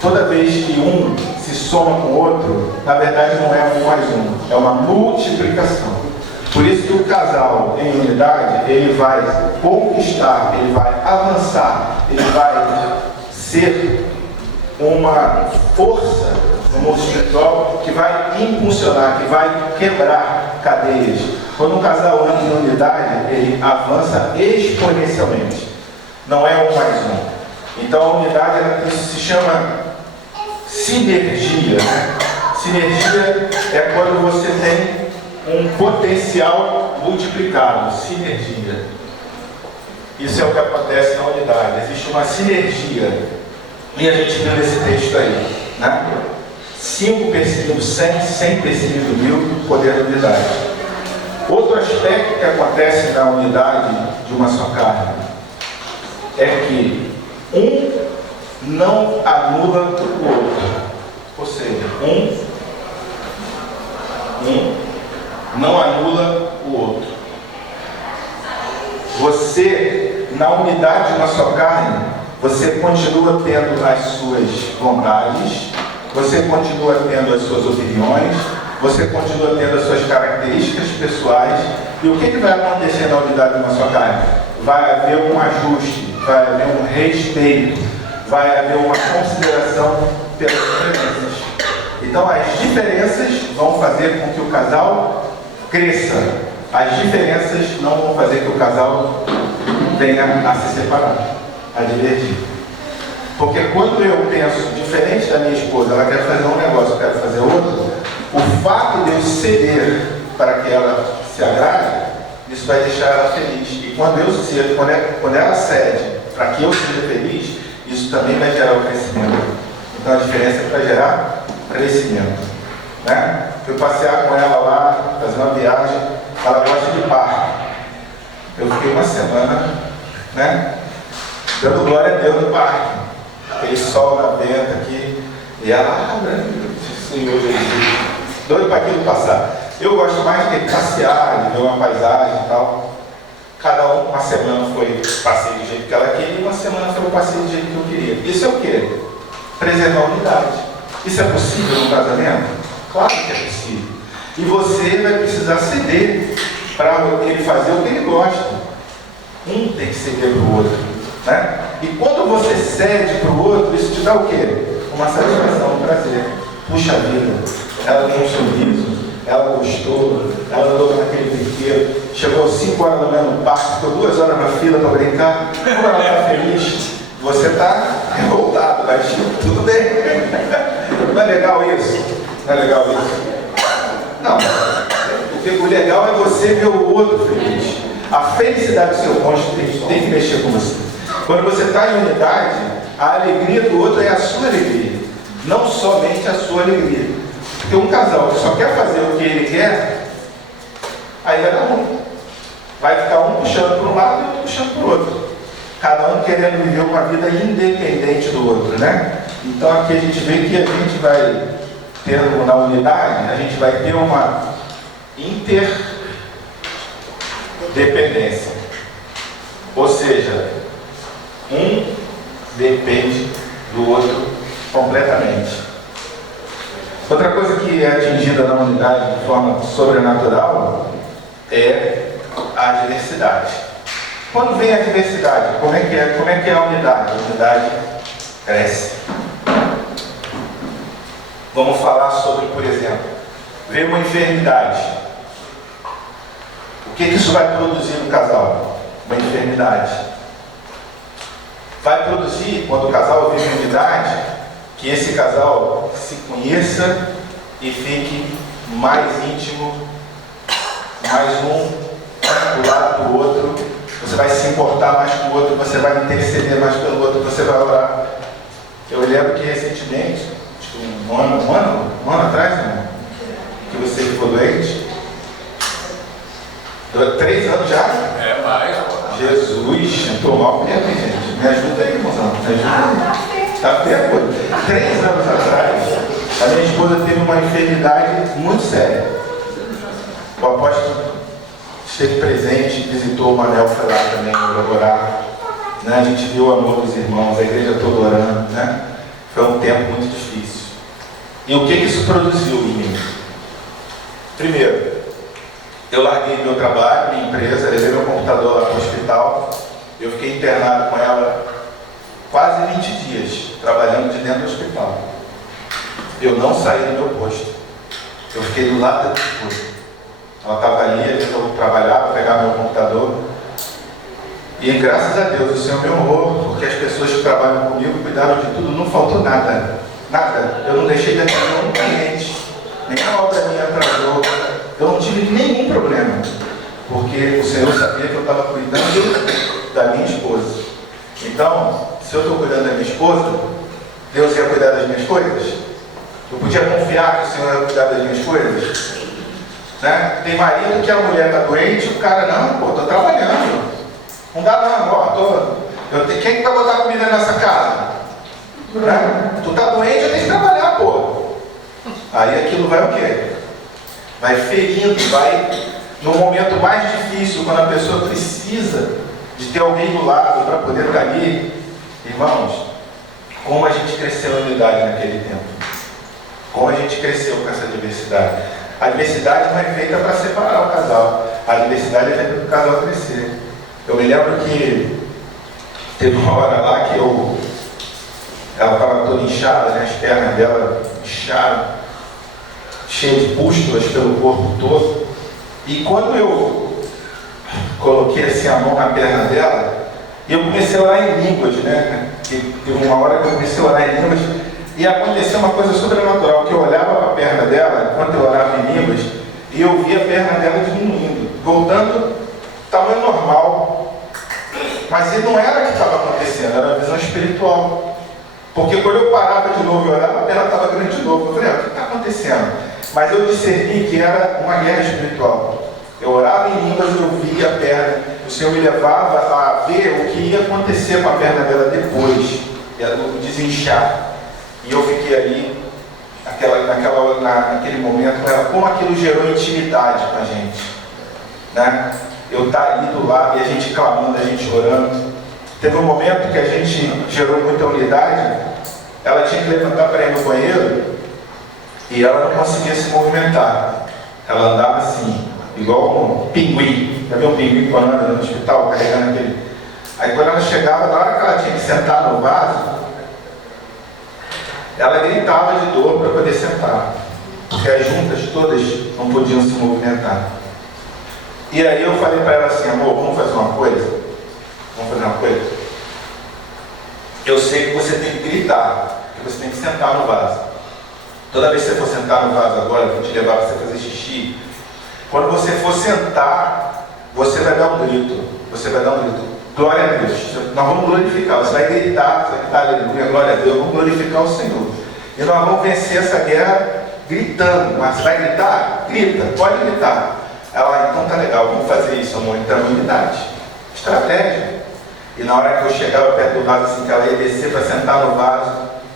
toda vez que um se soma com o outro, na verdade não é 1 mais 1, é uma multiplicação. Por isso que o casal em unidade, ele vai conquistar, ele vai avançar, ele vai ser uma força no mundo espiritual que vai impulsionar, que vai quebrar cadeias. Quando um casal anda em unidade, ele avança exponencialmente. Não é 1 mais 1. Então a unidade, isso se chama sinergia, né? Sinergia é quando você tem um potencial multiplicado. Sinergia. Isso é o que acontece na unidade. Existe uma sinergia. E a gente viu nesse texto aí, né? 5 perseguindo 100, 100 perseguindo 1000, poder da unidade. Outro aspecto que acontece na unidade de uma só carne é que um não anula o outro. Ou seja, um não anula o outro. Você, na unidade de uma só carne, você continua tendo as suas vontades, você continua tendo as suas opiniões, você continua tendo as suas características pessoais. E o que vai acontecer na unidade de uma só carne? Vai haver um ajuste, vai haver um respeito, vai haver uma consideração pelas diferenças. Então as diferenças vão fazer com que o casal cresça. As diferenças não vão fazer que o casal venha a se separar, a divergir. Porque quando eu penso diferente da minha esposa, ela quer fazer um negócio, eu quero fazer outro, o fato de eu ceder para que ela se agrade, isso vai deixar ela feliz. E quando eu cedo, quando ela cede para que eu seja feliz, isso também vai gerar o crescimento. Então a diferença é para gerar crescimento, né? Fui passear com ela lá, fazer uma viagem, ela gosta de parque. Eu fiquei uma semana, né, dando glória a Deus no parque. Aquele sol na venta aqui, e ela, Senhor Jesus, doido para aquilo passar. Eu gosto mais de passear, de ver uma paisagem e tal. Cada uma semana foi passeio do jeito que ela queria, e uma semana foi o passeio do jeito que eu queria. Isso é o quê? Preservar a unidade. Isso é possível no casamento? Claro que é possível. E você vai precisar ceder para ele fazer o que ele gosta. Um tem que ceder para o outro, né? E quando você cede para o outro, isso te dá o quê? Uma satisfação, um prazer. Puxa vida, ela deu um sorriso, ela gostou, ela andou naquele brinquedo, chegou às 5 horas da manhã no parque, ficou 2 horas na fila para brincar, como ela está feliz, você está revoltado, mas tudo bem. Não é legal isso? Não é legal isso? Não. O legal é você ver o outro feliz. A felicidade do seu cônjuge tem que mexer com você. Quando você está em unidade, a alegria do outro é a sua alegria, não somente a sua alegria. Porque um casal que só quer fazer o que ele quer, aí vai dar ruim. Vai ficar um puxando para um lado e outro puxando para o outro. Cada um querendo viver uma vida independente do outro, né? Então aqui a gente vê que a gente vai tendo na unidade, a gente vai ter uma interdependência. Ou seja, um depende do outro completamente. Outra coisa que é atingida na unidade de forma sobrenatural é a diversidade. Quando vem a diversidade, como é que é a unidade? A unidade cresce. Vamos falar sobre, por exemplo, veio uma enfermidade. O que isso vai produzir no casal? Uma enfermidade. Vai produzir, quando o casal vive em unidade, que esse casal se conheça e fique mais íntimo, mais um do lado do outro. Você vai se importar mais com o outro, você vai interceder mais pelo outro, você vai orar. Eu lembro que recentemente, acho que um ano atrás, né, que você ficou doente. 3 anos já? É mais. Jesus, estou mal mesmo, gente. Me ajuda aí, irmãozão. Me ajuda aí. Tá feio. 3 anos atrás, a minha esposa teve uma enfermidade muito séria. O apóstolo esteve presente, visitou o Manel, foi lá também para orar. Né? A gente viu o amor dos irmãos, a igreja toda orando. Né? Foi um tempo muito difícil. E o que isso produziu em mim? Primeiro, eu larguei meu trabalho, minha empresa, levei meu computador lá para o hospital. Eu fiquei internado com ela quase 20 dias, trabalhando de dentro do hospital. Eu não saí do meu posto. Eu fiquei do lado da esposa. Ela estava ali, eu trabalhava, pegava meu computador. E graças a Deus o Senhor me honrou, porque as pessoas que trabalham comigo cuidaram de tudo, não faltou nada. Nada. Eu não deixei de atender nenhum cliente. Nenhuma obra minha atrasou. Eu não tive nenhum problema. Porque o Senhor sabia que eu estava cuidando da minha esposa. Então, se eu estou cuidando da minha esposa, Deus ia cuidar das minhas coisas? Eu podia confiar que o Senhor ia cuidar das minhas coisas? Né? Tem marido que a mulher está doente, o cara, não, pô, estou trabalhando. Não dá não, ó, quem que vai botar comida nessa casa? Né? Tu tá doente, eu tenho que trabalhar, pô. Aí aquilo vai o quê? Vai ferindo, vai no momento mais difícil, quando a pessoa precisa de ter alguém do lado para poder estar ali. Irmãos, como a gente cresceu em unidade naquele tempo. Como a gente cresceu com essa diversidade. A diversidade não é feita para separar o casal. A diversidade é feita para o casal crescer. Eu me lembro que teve uma hora lá que ela estava toda inchada, né? As pernas dela incharam, cheia de pústulas pelo corpo todo. E quando eu coloquei assim a mão na perna dela, eu comecei a orar em línguas, né? E teve uma hora que eu comecei a orar em línguas e aconteceu uma coisa sobrenatural, que eu olhava para a perna dela, enquanto eu orava em línguas, e eu via a perna dela diminuindo, voltando tamanho normal. Mas não era o que estava acontecendo, era a visão espiritual. Porque quando eu parava de novo e olhava, a perna estava grande de novo. Eu falei, o que está acontecendo? Mas eu discerni que era uma guerra espiritual. Eu orava em línguas e eu via a perna. O Senhor me levava a ver o que ia acontecer com a perna dela depois, o desinchar. E eu fiquei ali, naquele momento, como aquilo gerou intimidade com a gente. Né? Eu estar ali do lado e a gente clamando, a gente orando. Teve um momento que a gente gerou muita unidade. Ela tinha que levantar para ir no banheiro e ela não conseguia se movimentar. Ela andava assim, igual um pinguim. Já viu um pinguim quando anda no hospital, carregando aquele? Aí quando ela chegava, na hora que ela tinha que sentar no vaso, ela gritava de dor para poder sentar. Porque as juntas todas não podiam se movimentar. E aí eu falei para ela assim, amor, vamos fazer uma coisa? Vamos fazer uma coisa? Eu sei que você tem que gritar, que você tem que sentar no vaso. Toda vez que você for sentar no vaso agora, vou te levar para você fazer xixi. Quando você for sentar, você vai dar um grito. Você vai dar um grito. Glória a Deus. Nós vamos glorificar. Você vai gritar, aleluia, glória a Deus. Vamos glorificar o Senhor. E nós vamos vencer essa guerra gritando. Mas você vai gritar? Grita, pode gritar. Ela, então tá legal, vamos fazer isso, amor. Então, unidade. Estratégia. E na hora que eu chegava perto do vaso, assim, que ela ia descer para sentar no vaso,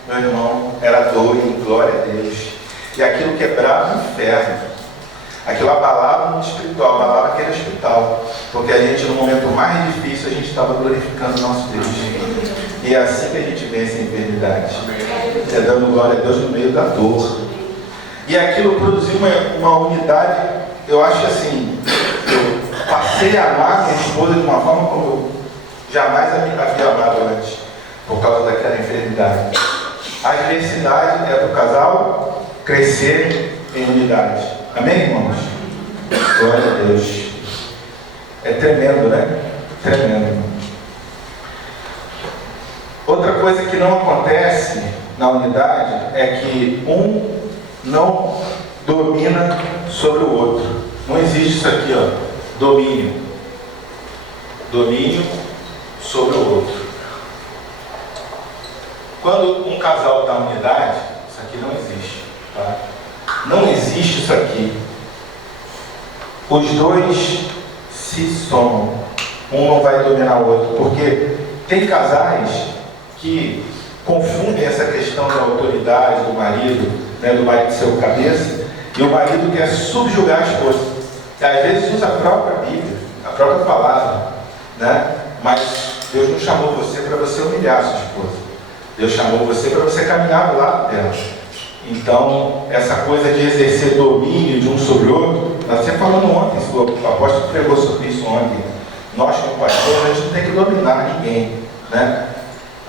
meu irmão, era dor e glória a Deus. E aquilo quebrava o inferno. Aquilo abalava o mundo espiritual, abalava aquele hospital. Porque a gente, no momento mais difícil, a gente estava glorificando o nosso Deus. E é assim que a gente vence a enfermidade. É dando glória a Deus no meio da dor. E aquilo produziu uma unidade, eu acho assim, eu passei a amar minha esposa de uma forma como eu jamais havia amado antes, por causa daquela enfermidade. A diversidade é para o casal crescer em unidade. Amém, irmãos? Glória a Deus. É tremendo, né? Tremendo. Outra coisa que não acontece na unidade é que um não domina sobre o outro. Não existe isso aqui, ó, domínio. Domínio sobre o outro. Quando um casal está em unidade, isso aqui não existe, tá? Não existe isso aqui. Os dois se somam. Um não vai dominar o outro, porque tem casais que confundem essa questão da autoridade do marido, né, do marido ser o cabeça, e o marido quer subjugar a esposa. E às vezes usa a própria Bíblia, a própria palavra, né? Mas Deus não chamou você para você humilhar a sua esposa. Deus chamou você para você caminhar do lado dela. Então, essa coisa de exercer domínio de um sobre o outro, nós sempre falando ontem, o apóstolo pregou sobre isso ontem. Nós, como pastores, a gente não tem que dominar ninguém, né?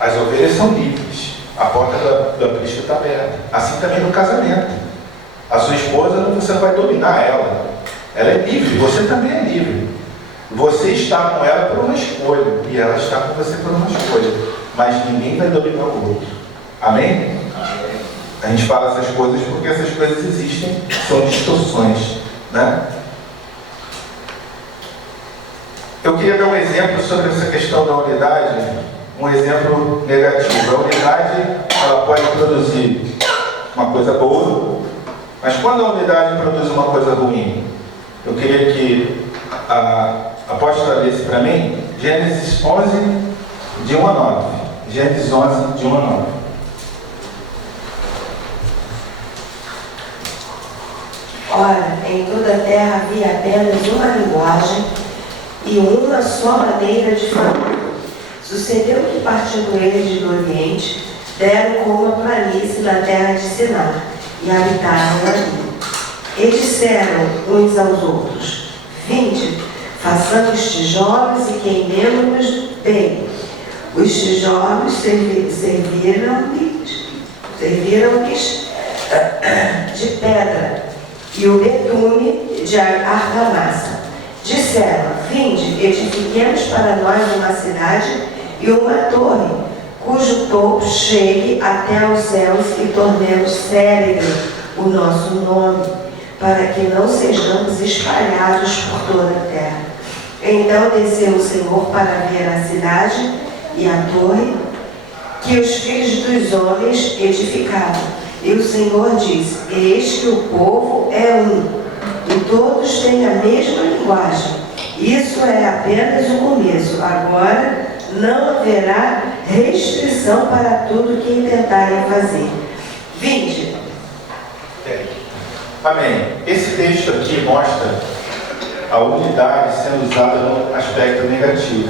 As ovelhas são livres, a porta do aprisco está aberta. Assim também no casamento. A sua esposa, você não vai dominar ela. Ela é livre, você também é livre. Você está com ela por uma escolha, e ela está com você por uma escolha. Mas ninguém vai dominar o outro. Amém? A gente fala essas coisas porque essas coisas existem, são distorções, né? Eu queria dar um exemplo sobre essa questão da unidade, um exemplo negativo. A unidade, ela pode produzir uma coisa boa, mas quando a unidade produz uma coisa ruim, eu queria que a apóstola lesse para mim Gênesis 11, de 1 a 9. Gênesis 11, de 1 a 9. Ora, em toda a terra havia apenas uma linguagem e uma só maneira de falar. Sucedeu que, partindo eles do Oriente, deram com uma planície na terra de Sinar e habitaram ali. E disseram uns aos outros: Vinde, façamos tijolos e queimemo-nos bem. Os tijolos serviram-lhes de pedra e o betume de argamassa. Disseram: Vinde, edifiquemos para nós uma cidade e uma torre, cujo topo chegue até aos céus, e tornemos célebre o nosso nome, para que não sejamos espalhados por toda a terra. Então desceu o Senhor para ver a cidade e a torre que os filhos dos homens edificaram. E o Senhor disse: Eis que o povo é um, e todos têm a mesma linguagem. Isso é apenas o começo. Agora não haverá restrição para tudo que intentarem fazer. Vinde. Amém. Esse texto aqui mostra a unidade sendo usada no aspecto negativo.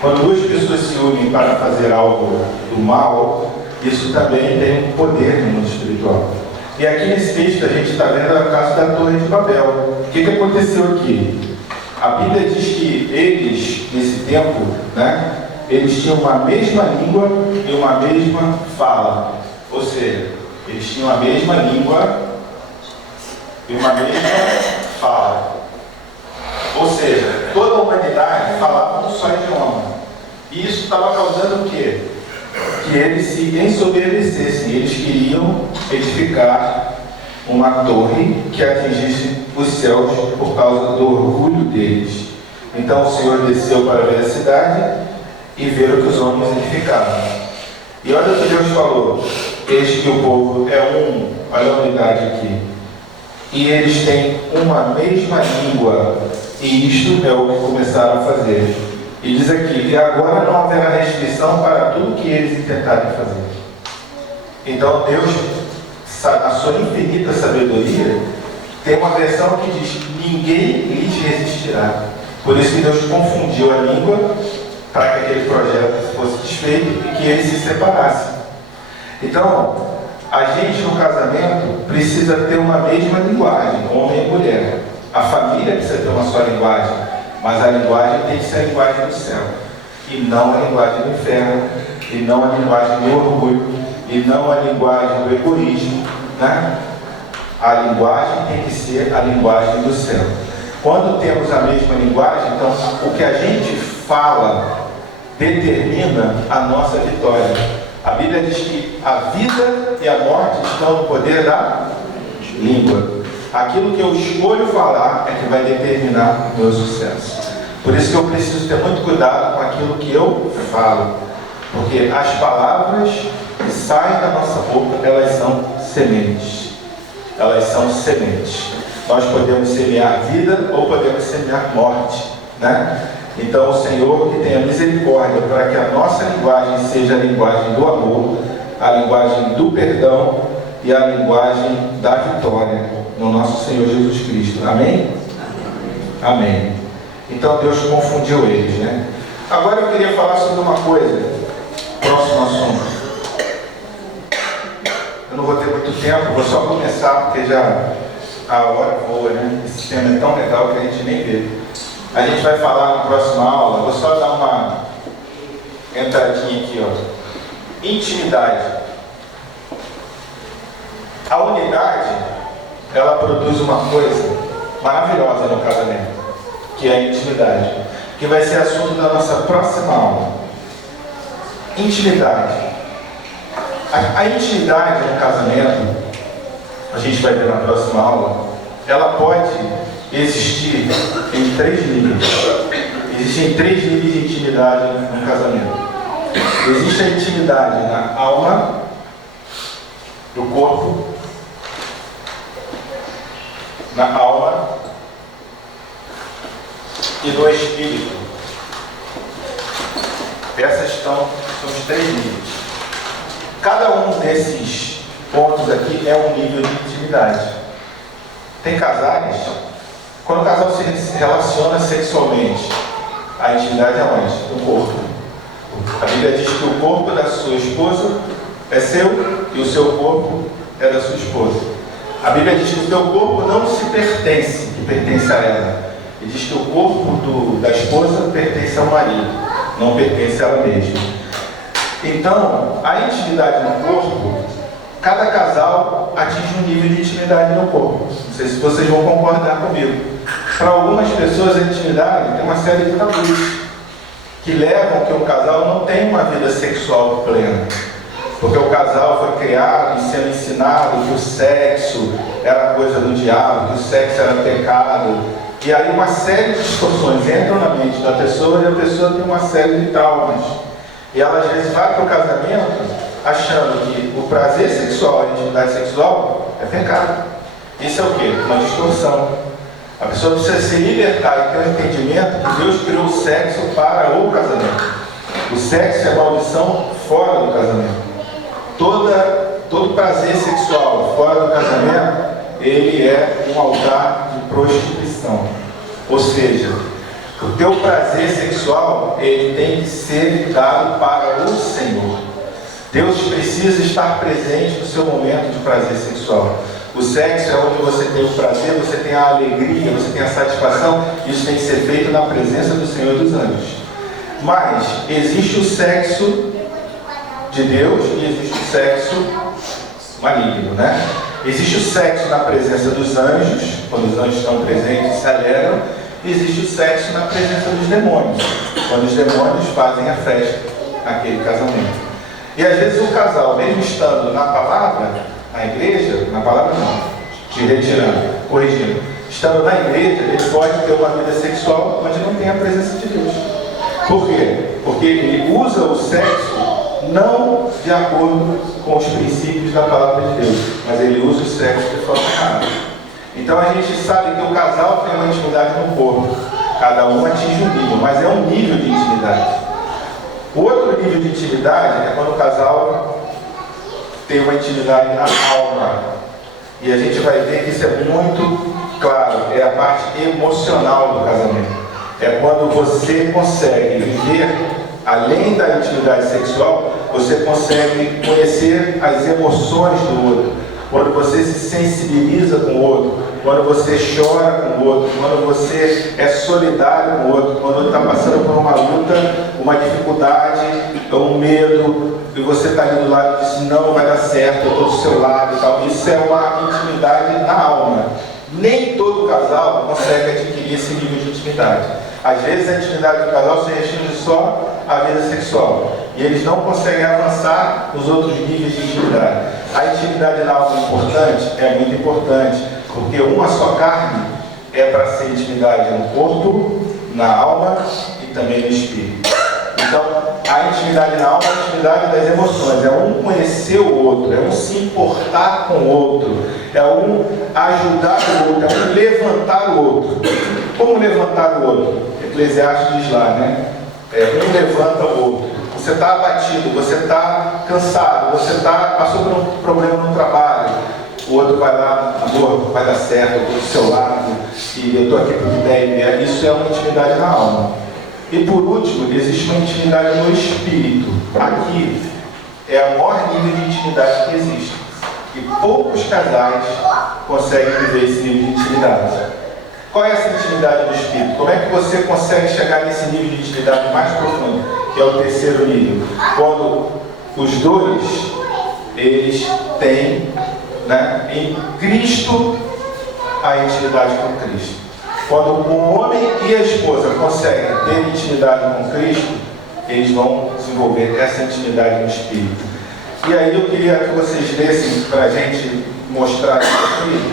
Quando duas pessoas se unem para fazer algo do mal, isso também tem um poder no mundo espiritual. E aqui nesse texto a gente está vendo o caso da Torre de Babel. O que aconteceu aqui? A Bíblia diz que eles, nesse tempo, né, eles tinham uma mesma língua e uma mesma fala. Ou seja, eles tinham a mesma língua e uma mesma fala. Ou seja, toda a humanidade falava um só idioma. E isso estava causando o quê? que eles se ensoberbecessem. Eles queriam edificar uma torre que atingisse os céus por causa do orgulho deles. Então o Senhor desceu para ver a cidade e ver o que os homens edificavam. E olha o que Deus falou: eis que o povo é um, olha a unidade aqui, e eles têm uma mesma língua, e isto é o que começaram a fazer. E diz aqui: e agora não haverá restrição para tudo que eles intentarem fazer. Então Deus, na sua infinita sabedoria, tem uma versão que diz: ninguém lhes resistirá. Por isso que Deus confundiu a língua, para que aquele projeto fosse desfeito e que eles se separassem. Então, a gente no casamento precisa ter uma mesma linguagem, homem e mulher. A família precisa ter uma só linguagem, mas a linguagem tem que ser a linguagem do céu, e não a linguagem do inferno, e não a linguagem do orgulho, e não a linguagem do egoísmo, né? A linguagem tem que ser a linguagem do céu. Quando temos a mesma linguagem, então o que a gente fala determina a nossa vitória. A Bíblia diz que a vida e a morte estão no poder da língua. Aquilo que eu escolho falar é que vai determinar o meu sucesso. Por isso que eu preciso ter muito cuidado com aquilo que eu falo, porque as palavras que saem da nossa boca, elas são sementes. Elas são sementes. Nós podemos semear vida ou podemos semear morte, né? Então o Senhor que tenha misericórdia para que a nossa linguagem seja a linguagem do amor, a linguagem do perdão e a linguagem da vitória no nosso Senhor Jesus Cristo. Amém? Amém. Então Deus confundiu eles, né? Agora eu queria falar sobre uma coisa. Próximo assunto. Eu não vou ter muito tempo, vou só começar porque já a hora voa, né? Esse tema é tão legal que a gente nem vê. A gente vai falar na próxima aula, vou só dar uma entradinha aqui, ó. Intimidade. A unidade, ela produz uma coisa maravilhosa no casamento, que é a intimidade, que vai ser assunto da nossa próxima aula. Intimidade. A intimidade no casamento, a gente vai ver na próxima aula, ela pode existir em 3 níveis. Existem 3 níveis de intimidade no casamento. Existe a intimidade na alma, do corpo, na alma e no espírito. Essas são os 3 níveis. Cada um desses pontos aqui é um nível de intimidade. Tem casais, quando o casal se relaciona sexualmente, a intimidade é onde? No corpo. A Bíblia diz que o corpo da sua esposa é seu e o seu corpo é da sua esposa. A Bíblia diz que o teu corpo não se pertence, que pertence a ela. E diz que o corpo da esposa pertence ao marido, não pertence a ela mesma. Então, a intimidade no corpo, cada casal atinge um nível de intimidade no corpo. Não sei se vocês vão concordar comigo. Para algumas pessoas, a intimidade tem uma série de tabus que levam que o casal não tenha uma vida sexual plena. Porque o casal foi criado e sendo ensinado que o sexo era coisa do diabo, que o sexo era pecado. E aí uma série de distorções entram na mente da pessoa e a pessoa tem uma série de traumas. E ela às vezes vai para o casamento achando que o prazer sexual, a intimidade sexual é pecado. Isso é o quê? Uma distorção. A pessoa precisa se libertar e ter um entendimento que Deus criou o sexo para o casamento. O sexo é maldição fora do casamento. Todo prazer sexual fora do casamento, ele é um altar de prostituição. Ou seja, o teu prazer sexual, ele tem que ser dado para o Senhor. Deus precisa estar presente no seu momento de prazer sexual. O sexo é onde você tem o prazer, você tem a alegria, você tem a satisfação. Isso tem que ser feito na presença do Senhor dos anjos. Mas existe o sexo de Deus e existe o sexo maligno, né? Existe o sexo na presença dos anjos, quando os anjos estão presentes e se alegram. E existe o sexo na presença dos demônios, quando os demônios fazem a festa naquele casamento. E às vezes o casal, mesmo estando na palavra, na igreja, na palavra não, te retirando, corrigindo, estando na igreja, ele pode ter uma vida sexual onde não tem a presença de Deus. Por quê? Porque ele usa o sexo não de acordo com os princípios da palavra de Deus, mas ele usa o sexo de forma errada. Então a gente sabe que o casal tem uma intimidade no corpo, cada um atinge um nível, mas é um nível de intimidade. O outro nível de intimidade é quando o casal tem uma intimidade na alma. E a gente vai ver que isso é muito claro, é a parte emocional do casamento. É quando você consegue viver, além da intimidade sexual, você consegue conhecer as emoções do outro. Quando você se sensibiliza com o outro, quando você chora com o outro, quando você é solidário com o outro, quando está passando por uma luta, uma dificuldade, um medo, e você está ali do lado e diz, não vai dar certo, eu estou do seu lado e tal. Isso é uma intimidade na alma. Nem todo casal consegue adquirir esse nível de intimidade. Às vezes a intimidade do casal se restringe só à vida sexual. E eles não conseguem avançar nos outros níveis de intimidade. A intimidade na alma é importante? É muito importante. Porque uma só carne é para ser intimidade no corpo, na alma e também no espírito. Então, a intimidade na alma é a intimidade das emoções. É um conhecer o outro, é um se importar com o outro, é um ajudar o outro, é um levantar o outro. Como levantar o outro? Eclesiastes diz lá, né? Um levanta o outro. Você está abatido, você está cansado, você passou por um problema no trabalho. O outro vai lá, amor, vai dar certo, eu estou do seu lado, e eu estou aqui por ideia. Isso é uma intimidade na alma. E por último, existe uma intimidade no espírito. Aqui é o maior nível de intimidade que existe. E poucos casais conseguem viver esse nível de intimidade. Qual é essa intimidade no espírito? Como é que você consegue chegar nesse nível de intimidade mais profundo, que é o terceiro nível? Quando os dois, eles têm, né, em Cristo a intimidade com Cristo. Quando o homem e a esposa conseguem ter intimidade com Cristo, eles vão desenvolver essa intimidade no espírito. E aí eu queria que vocês lessem para a gente mostrar isso aqui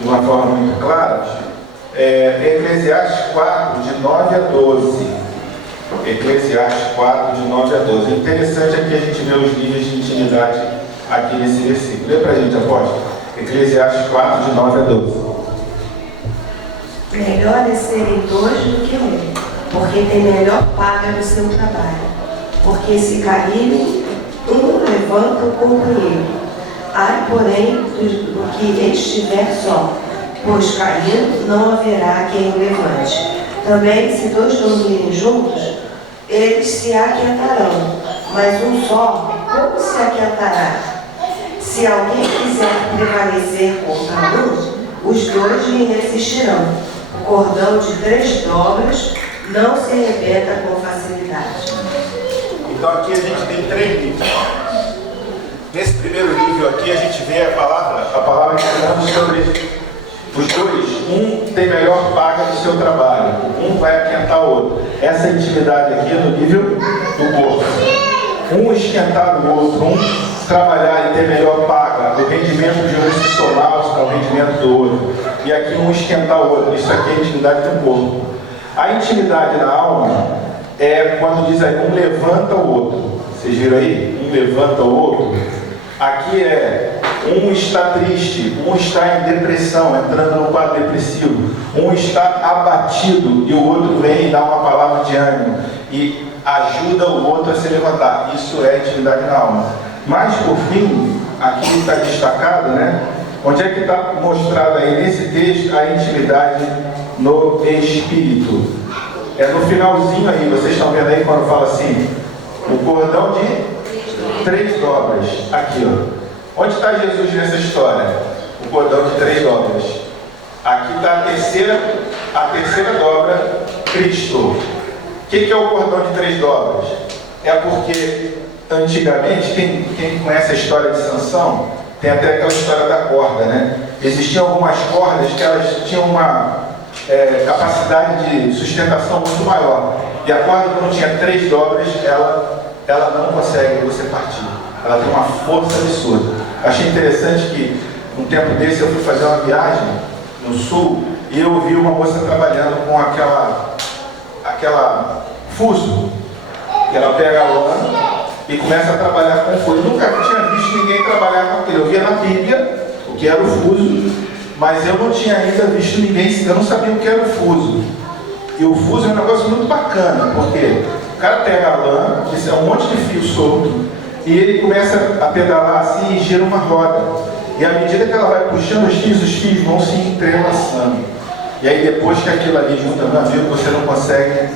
de uma forma muito clara. Eclesiastes 4, de 9 a 12. Eclesiastes 4, de 9 a 12. É interessante aqui a gente ver os níveis de intimidade aqui nesse versículo. Lê para a gente, apóstolo. Eclesiastes 4, de 9 a 12. Melhor é serem dois do que um, porque tem melhor paga do seu trabalho. Porque se caírem, um levanta o companheiro. Ai, porém, do que estiver só, pois caindo não haverá quem o levante. Também, se dois dormirem juntos, eles se aquietarão, mas um só, como se aquietará? Se alguém quiser prevalecer contra um, os dois lhe resistirão. O cordão de 3 dobras não se arrebenta com facilidade. Então aqui a gente tem 3 níveis. Nesse primeiro nível aqui a gente vê a palavra falando sobre os dois. Um tem melhor paga do seu trabalho, um vai aquentar o outro. Essa intimidade aqui é no nível do corpo. Um esquentar o outro, um trabalhar e ter melhor paga, o rendimento de um se somar ao rendimento do outro. E aqui um esquentar o outro. Isso aqui é a intimidade do corpo. A intimidade na alma é quando diz aí, um levanta o outro. Vocês viram aí? Um levanta o outro. Aqui é um está triste, um está em depressão, entrando no quadro depressivo. Um está abatido e o outro vem e dá uma palavra de ânimo e ajuda o outro a se levantar. Isso é intimidade na alma. Mas por fim, aqui está destacado, né? Onde é que está mostrado aí nesse texto a intimidade no espírito? É no finalzinho aí, vocês estão vendo aí quando fala assim, o cordão de 3 dobras. Aqui, ó. Onde está Jesus nessa história? O cordão de 3 dobras. Aqui está a terceira dobra, Cristo. O que é o cordão de 3 dobras? É porque antigamente, quem conhece a história de Sansão, tem até aquela história da corda, né? Existiam algumas cordas que elas tinham uma capacidade de sustentação muito maior. E a corda, quando tinha 3 dobras, ela não consegue você partir. Ela tem uma força absurda. Achei interessante que, um tempo desse, eu fui fazer uma viagem no sul e eu vi uma moça trabalhando com aquela fuso, que ela pega a lã e começa a trabalhar com o fuso. Eu nunca tinha visto ninguém trabalhar com aquilo. Eu via na Bíblia o que era o fuso, mas eu não tinha ainda visto ninguém, eu não sabia o que era o fuso. E o fuso é um negócio muito bacana, porque o cara pega a lã, isso é um monte de fio solto, e ele começa a pedalar assim e gira uma roda. E à medida que ela vai puxando os fios vão se entrelaçando. E aí depois que aquilo ali junta, meu amigo, você não consegue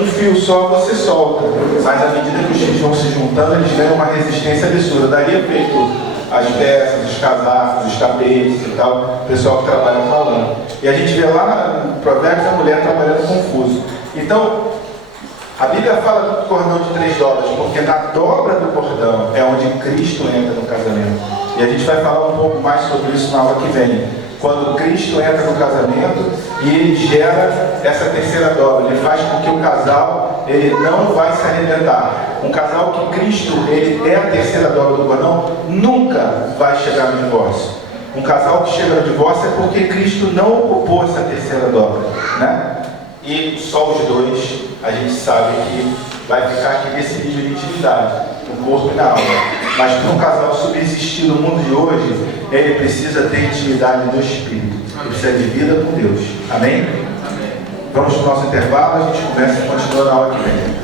um fio só, você solta. Mas à medida que os fios vão se juntando, eles ganham uma resistência absurda. Daí é feito as peças, os casacos, os tapetes e tal, o pessoal que trabalha com a lã. E a gente vê lá no Provérbios a mulher trabalhando com fuso. Então, a Bíblia fala do cordão de $3, porque na dobra do cordão é onde Cristo entra no casamento. E a gente vai falar um pouco mais sobre isso na aula que vem. Quando Cristo entra no casamento e ele gera essa terceira dobra, ele faz com que o casal ele não vai se arrebentar. Um casal que Cristo ele é a terceira dobra do cordão nunca vai chegar no divórcio. Um casal que chega no divórcio é porque Cristo não ocupou essa terceira dobra, né? E só os dois a gente sabe que vai ficar aqui nesse nível de intimidade, no corpo e na alma. Mas para um casal subsistir no mundo de hoje, ele precisa ter intimidade do Espírito. Ele precisa de vida com Deus. Amém? Amém. Vamos para o nosso intervalo, a gente começa e continua na aula que vem.